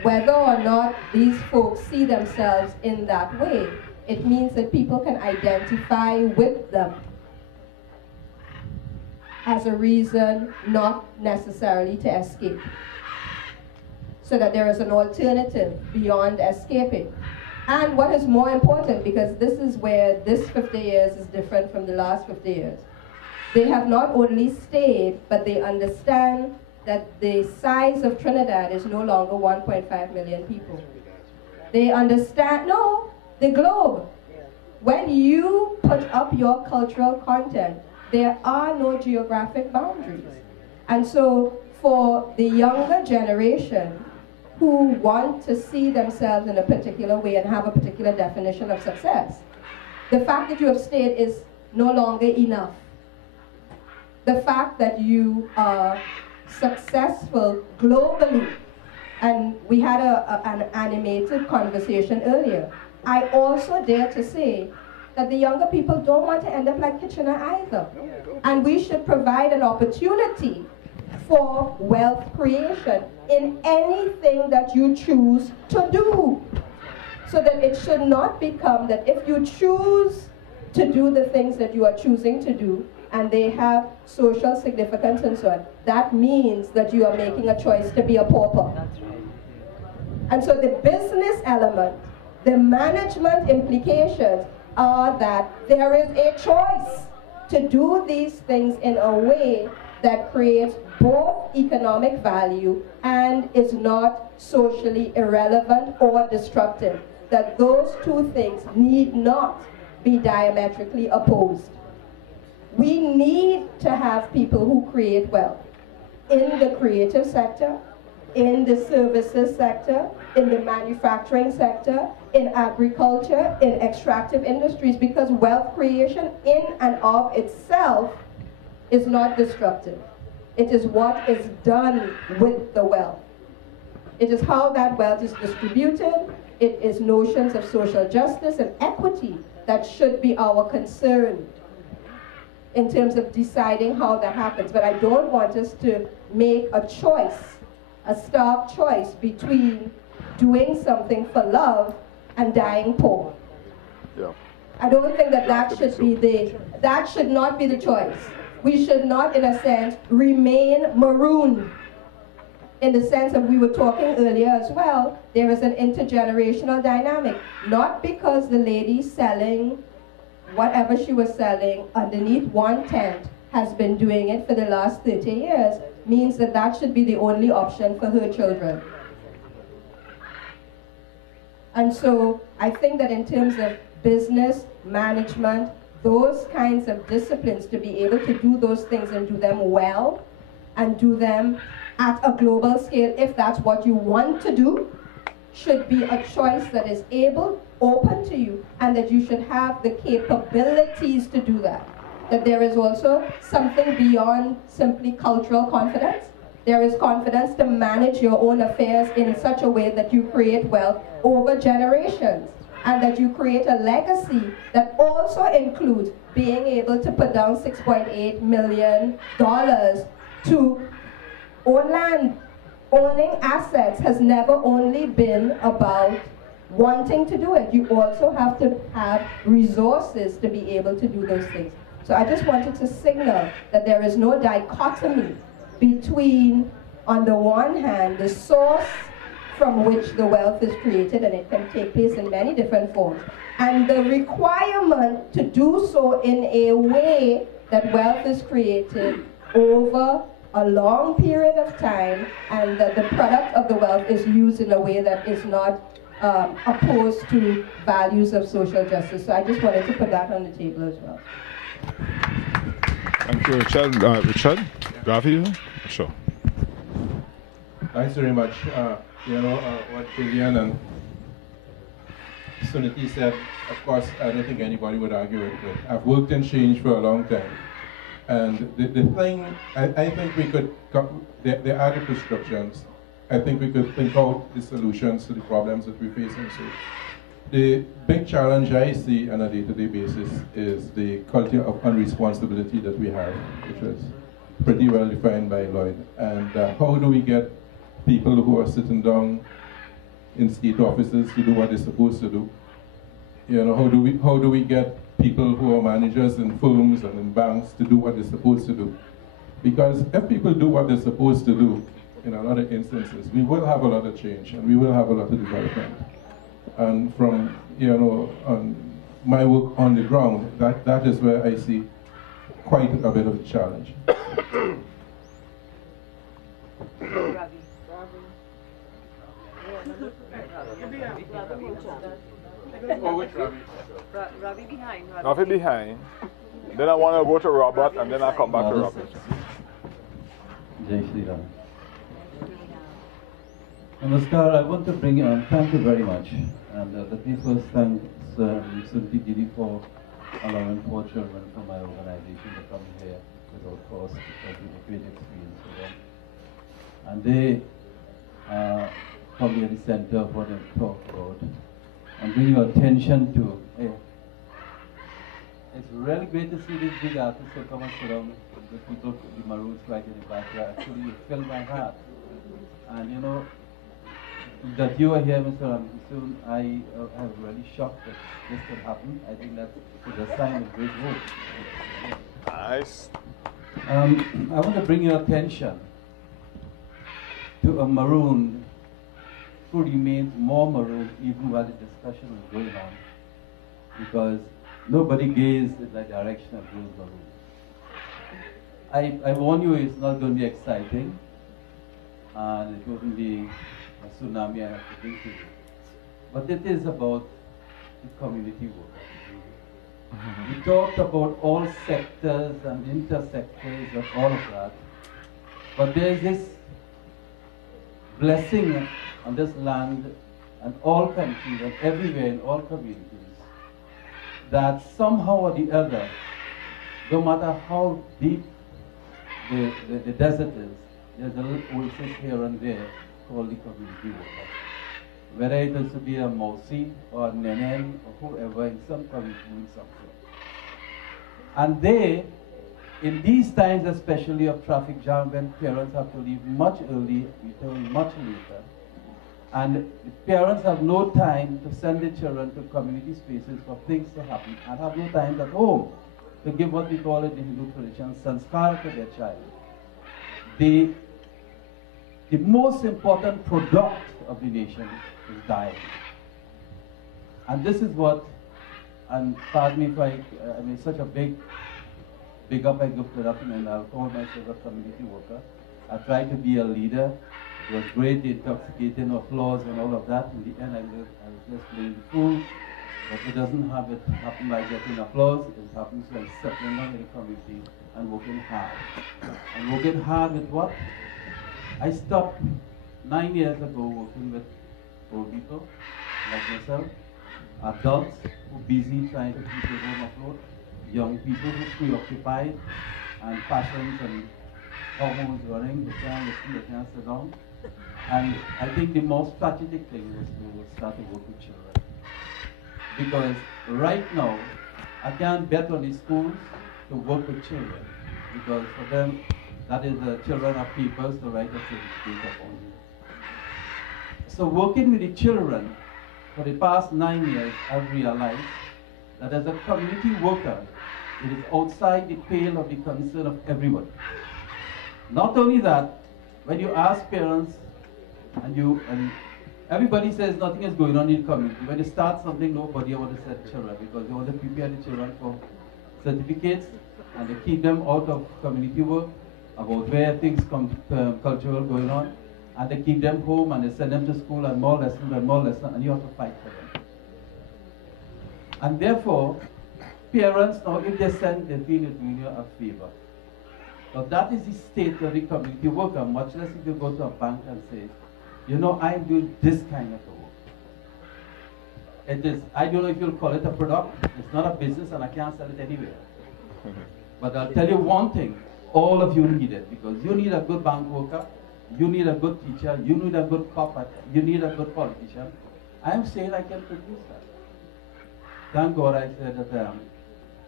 whether or not these folks see themselves in that way, it means that people can identify with them as a reason not necessarily to escape. So that there is an alternative beyond escaping. And what is more important, because this is where this 50 years is different from the last 50 years, they have not only stayed, but they understand that the size of Trinidad is no longer 1.5 million people. They understand, no, the globe. When you put up your cultural content, there are no geographic boundaries. And so for the younger generation who want to see themselves in a particular way and have a particular definition of success, the fact that you have stayed is no longer enough. The fact that you are successful globally, and we had an animated conversation earlier, I also dare to say that the younger people don't want to end up like Kitchener either. And we should provide an opportunity for wealth creation in anything that you choose to do. So that it should not become that if you choose to do the things that you are choosing to do, and they have social significance and so on, that means that you are making a choice to be a pauper. That's right. And so the business element, the management implications are that there is a choice to do these things in a way that creates both economic value and is not socially irrelevant or destructive. That those two things need not be diametrically opposed. We need to have people who create wealth in the creative sector, in the services sector, in the manufacturing sector, in agriculture, in extractive industries, because wealth creation in and of itself is not destructive. It is what is done with the wealth. It is how that wealth is distributed. It is notions of social justice and equity that should be our concern in terms of deciding how that happens. But I don't want us to make a choice, a stark choice between doing something for love and dying poor. Yeah. I don't think that that should not be the choice. We should not, in a sense, remain maroon. In the sense of, we were talking earlier as well, there is an intergenerational dynamic. Not because the lady selling whatever she was selling underneath one tent has been doing it for the last 30 years, means that that should be the only option for her children. And so I think that in terms of business, management, those kinds of disciplines, to be able to do those things and do them well, and do them at a global scale, if that's what you want to do, should be a choice that is open to you, and that you should have the capabilities to do that. That there is also something beyond simply cultural confidence. There is confidence to manage your own affairs in such a way that you create wealth over generations, and that you create a legacy that also includes being able to put down $6.8 million to own land. Owning assets has never only been about wanting to do it. You also have to have resources to be able to do those things. So I just wanted to signal that there is no dichotomy between, on the one hand, the source from which the wealth is created, and it can take place in many different forms, and the requirement to do so in a way that wealth is created over a long period of time, and that the product of the wealth is used in a way that is not opposed to values of social justice. So I just wanted to put that on the table as well. Thank you, Richard. Richard, Ravi, sure. Thanks very much. What Vivian and Suniti said, of course, I don't think anybody would argue with it. I've worked in change for a long time. And the thing, I think we could, there are the prescriptions. I think we could think out the solutions to the problems that we're facing. So the big challenge I see on a day-to-day basis is the culture of unresponsibility that we have, which is pretty well defined by Lloyd. And how do we get people who are sitting down in state offices to do what they're supposed to do? How do we get people who are managers in firms and in banks to do what they're supposed to do? Because if people do what they're supposed to do, in a lot of instances, we will have a lot of change and we will have a lot of development. And from on my work on the ground, that is where I see quite a bit of a challenge. Ravi behind. Ravi behind. Then I want to go to Robert, and then I come back to Robert. Jai Shri Ram. Namaskar, I want to bring thank you very much. And let me first thank Sunti Didi for allowing 4 children from my organization to come here without cost. It was a great experience for them. And they are probably at the center of what I've talked about. And bring your attention to, it's really great to see these big artists who come and sit down, the people, the Maroons right in the backyard. Actually, you fill my heart. And that you are here, Mr. Ramkisoon, I am really shocked that this could happen. I think that's a sign of great hope. Nice. I want to bring your attention to a Maroon who remains more maroon even while the discussion is going on, because nobody gazed in the direction of those Maroons. I warn you, it's not going to be exciting, and it wouldn't be a tsunami I have to think to. But it is about the community work. We talked about all sectors and intersectors and all of that, but there's this blessing on this land and all countries and everywhere in all communities that somehow or the other, no matter how deep the desert is, there's a little oasis here and there called the community worker. Whether it is to be a Mosi or a Nenen or whoever in some community doing something. And they, in these times especially of traffic jam, when parents have to leave much early, return much later, and the parents have no time to send their children to community spaces for things to happen, and have no time at home to give what we call it in Hindu tradition, sanskar to their child. The most important product of the nation is dying. And this is what, and pardon me if I mean such a big up I give to that, and I'll call myself a community worker. I try to be a leader. It was great, the intoxicating applause and all of that. In the end, I was just playing the fool. But it doesn't have it happen by getting applause. It happens by settling down in the community and working hard. And working hard with what? I stopped 9 years ago working with old people like myself, adults who are busy trying to keep their home afloat, young people who are preoccupied and passions and hormones running, they can't listen, they can't sit down. And I think the most tragic thing was to start to work with children. Because right now, I can't bet on the schools to work with children. Because for them, that is the children are papers to write a certificate upon you. So working with the children, for the past 9 years, I've realized that as a community worker, it is outside the pale of the concern of everybody. Not only that, when you ask parents, and everybody says nothing is going on in the community. When they start something, nobody wants to set children because they want to prepare the children for certificates and they keep them out of community work about where things come cultural going on, and they keep them home and they send them to school and more lessons and you have to fight for them. And therefore, parents now, if they send, they feel it doing you a favor. But that is the state of the community worker, much less if you go to a bank and say, you know, I'm doing this kind of work. It is, I don't know if you'll call it a product. It's not a business and I can't sell it anywhere. But I'll tell you one thing, all of you need it, because you need a good bank worker, you need a good teacher, you need a good cop, you need a good politician. I'm saying I can produce that. Thank God I said that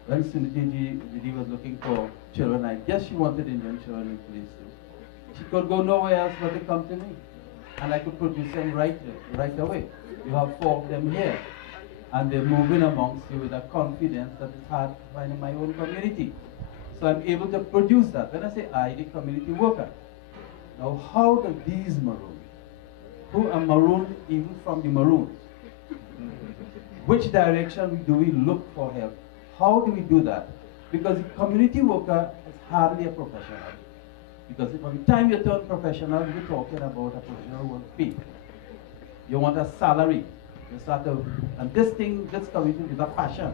when Suniti Didi was looking for children, I guess she wanted Indian children in place too. She could go nowhere else but to come to me. And I could produce them right away. You have 4 of them here. And they're moving amongst you with a confidence that it's hard to find in my own community. So I'm able to produce that. When I say I, the community worker. Now how do these Maroon, who are Maroon even from the Maroons, which direction do we look for help? How do we do that? Because the community worker is hardly a professional. Because by the time you turn professional, you're talking about a professional who wants pay. You want a salary. You start to, and this community is a passion.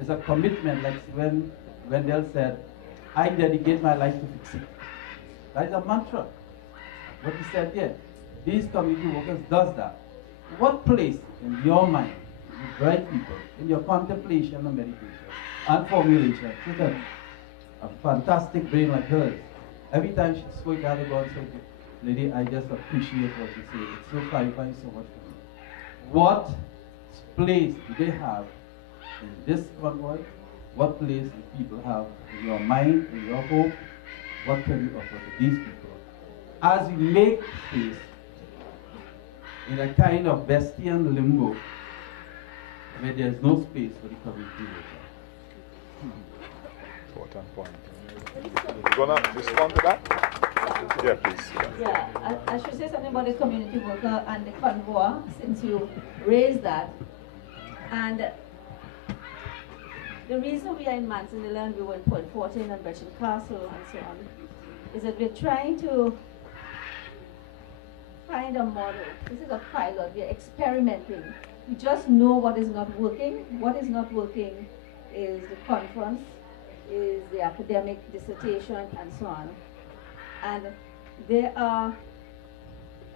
It's a commitment, like when Wendell said, I dedicate my life to fix it. That is a mantra. What he said there. These community workers does that. What place in your mind, you bright people, in your contemplation and meditation and formulation, a fantastic brain like hers, every time she spoke, I would go and say, lady, I just appreciate what you say. It's so clarifying so much for me. What place do they have in this convoy? What place do people have in your mind, in your hope? What can you offer to these people? As we make space in a kind of Bestian limbo where there's no space for the community worker. Important point. You gonna respond to that? Yeah, please. Yeah, I should say something about the community worker and the convoy, since you raised that. And The reason we are in Manzanilla and we were in Point 14 and Brechin Castle and so on is that we're trying to find a model. This is a pilot. We're experimenting. We just know what is not working. What is not working is the conference, is the academic dissertation, and so on. And there are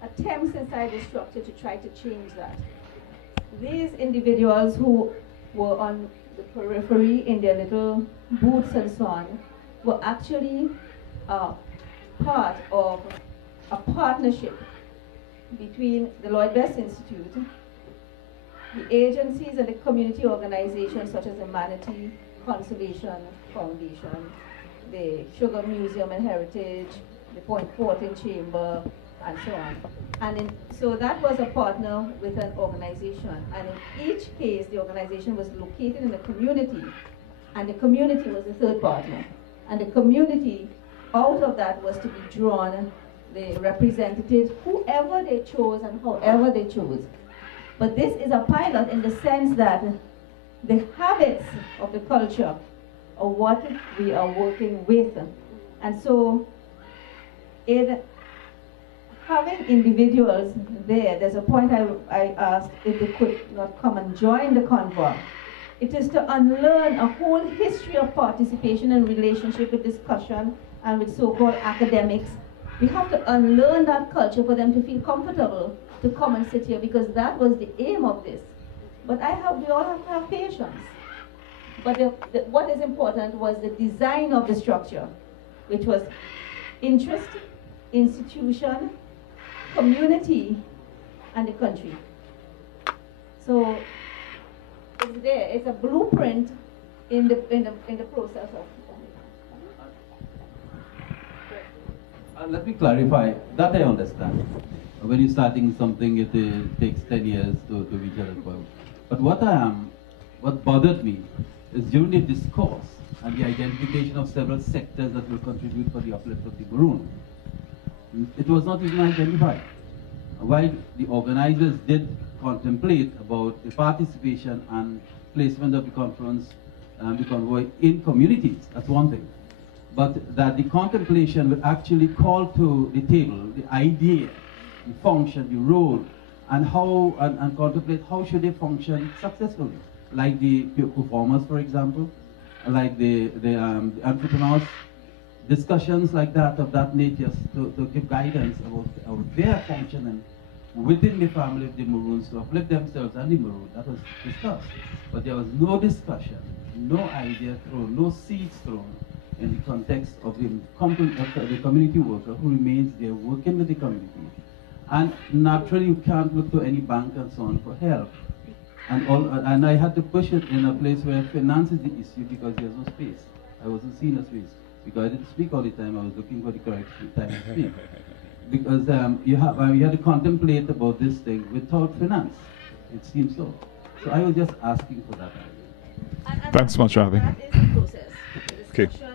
attempts inside the structure to try to change that. These individuals who were on the periphery in their little booths and so on were actually part of a partnership between the Lloyd Best Institute, the agencies and the community organizations such as the Manatee Conservation Foundation, the Sugar Museum and Heritage, the Point 14 Chamber, and so on. And so that was a partner with an organization. And in each case, the organization was located in the community, and the community was the third partner. And the community, out of that, was to be drawn the representatives, whoever they chose and however they chose. But this is a pilot in the sense that the habits of the culture are what we are working with. And so in having individuals there's a point I asked if they could not come and join the convoy. It is to unlearn a whole history of participation and relationship with discussion and with so-called academics. We have to unlearn that culture for them to feel comfortable to come and sit here, because that was the aim of this. But we all have to have patience. But what is important was the design of the structure, which was interest, institution, community, and the country. So it's there. It's a blueprint in the process of. Let me clarify. That I understand. When you're starting something, it takes 10 years to reach that point. But what bothered me is during the discourse and the identification of several sectors that will contribute for the uplift of the Maroon. It was not even identified. While the organizers did contemplate about the participation and placement of the conference, the convoy in communities, that's one thing. But that the contemplation will actually call to the table the idea, the function, the role, and how and contemplate how should they function successfully, like the performers, for example, like the entrepreneurs, discussions like that of that nature to give guidance about their function and within the family of the Maroons to uplift themselves and the Maroon. That was discussed, but there was no discussion, no idea thrown, no seeds thrown in the context of the community worker who remains there working with the community. And naturally, you can't look to any bank and so on for help. And I had to push it in a place where finance is the issue because there's no space. I wasn't seeing a space. Because I didn't speak all the time, I was looking for the correct time to speak. Because you had to contemplate about this thing without finance. It seems so. So I was just asking for that. Thanks much, Ravi. That is the process. The Okay. discussion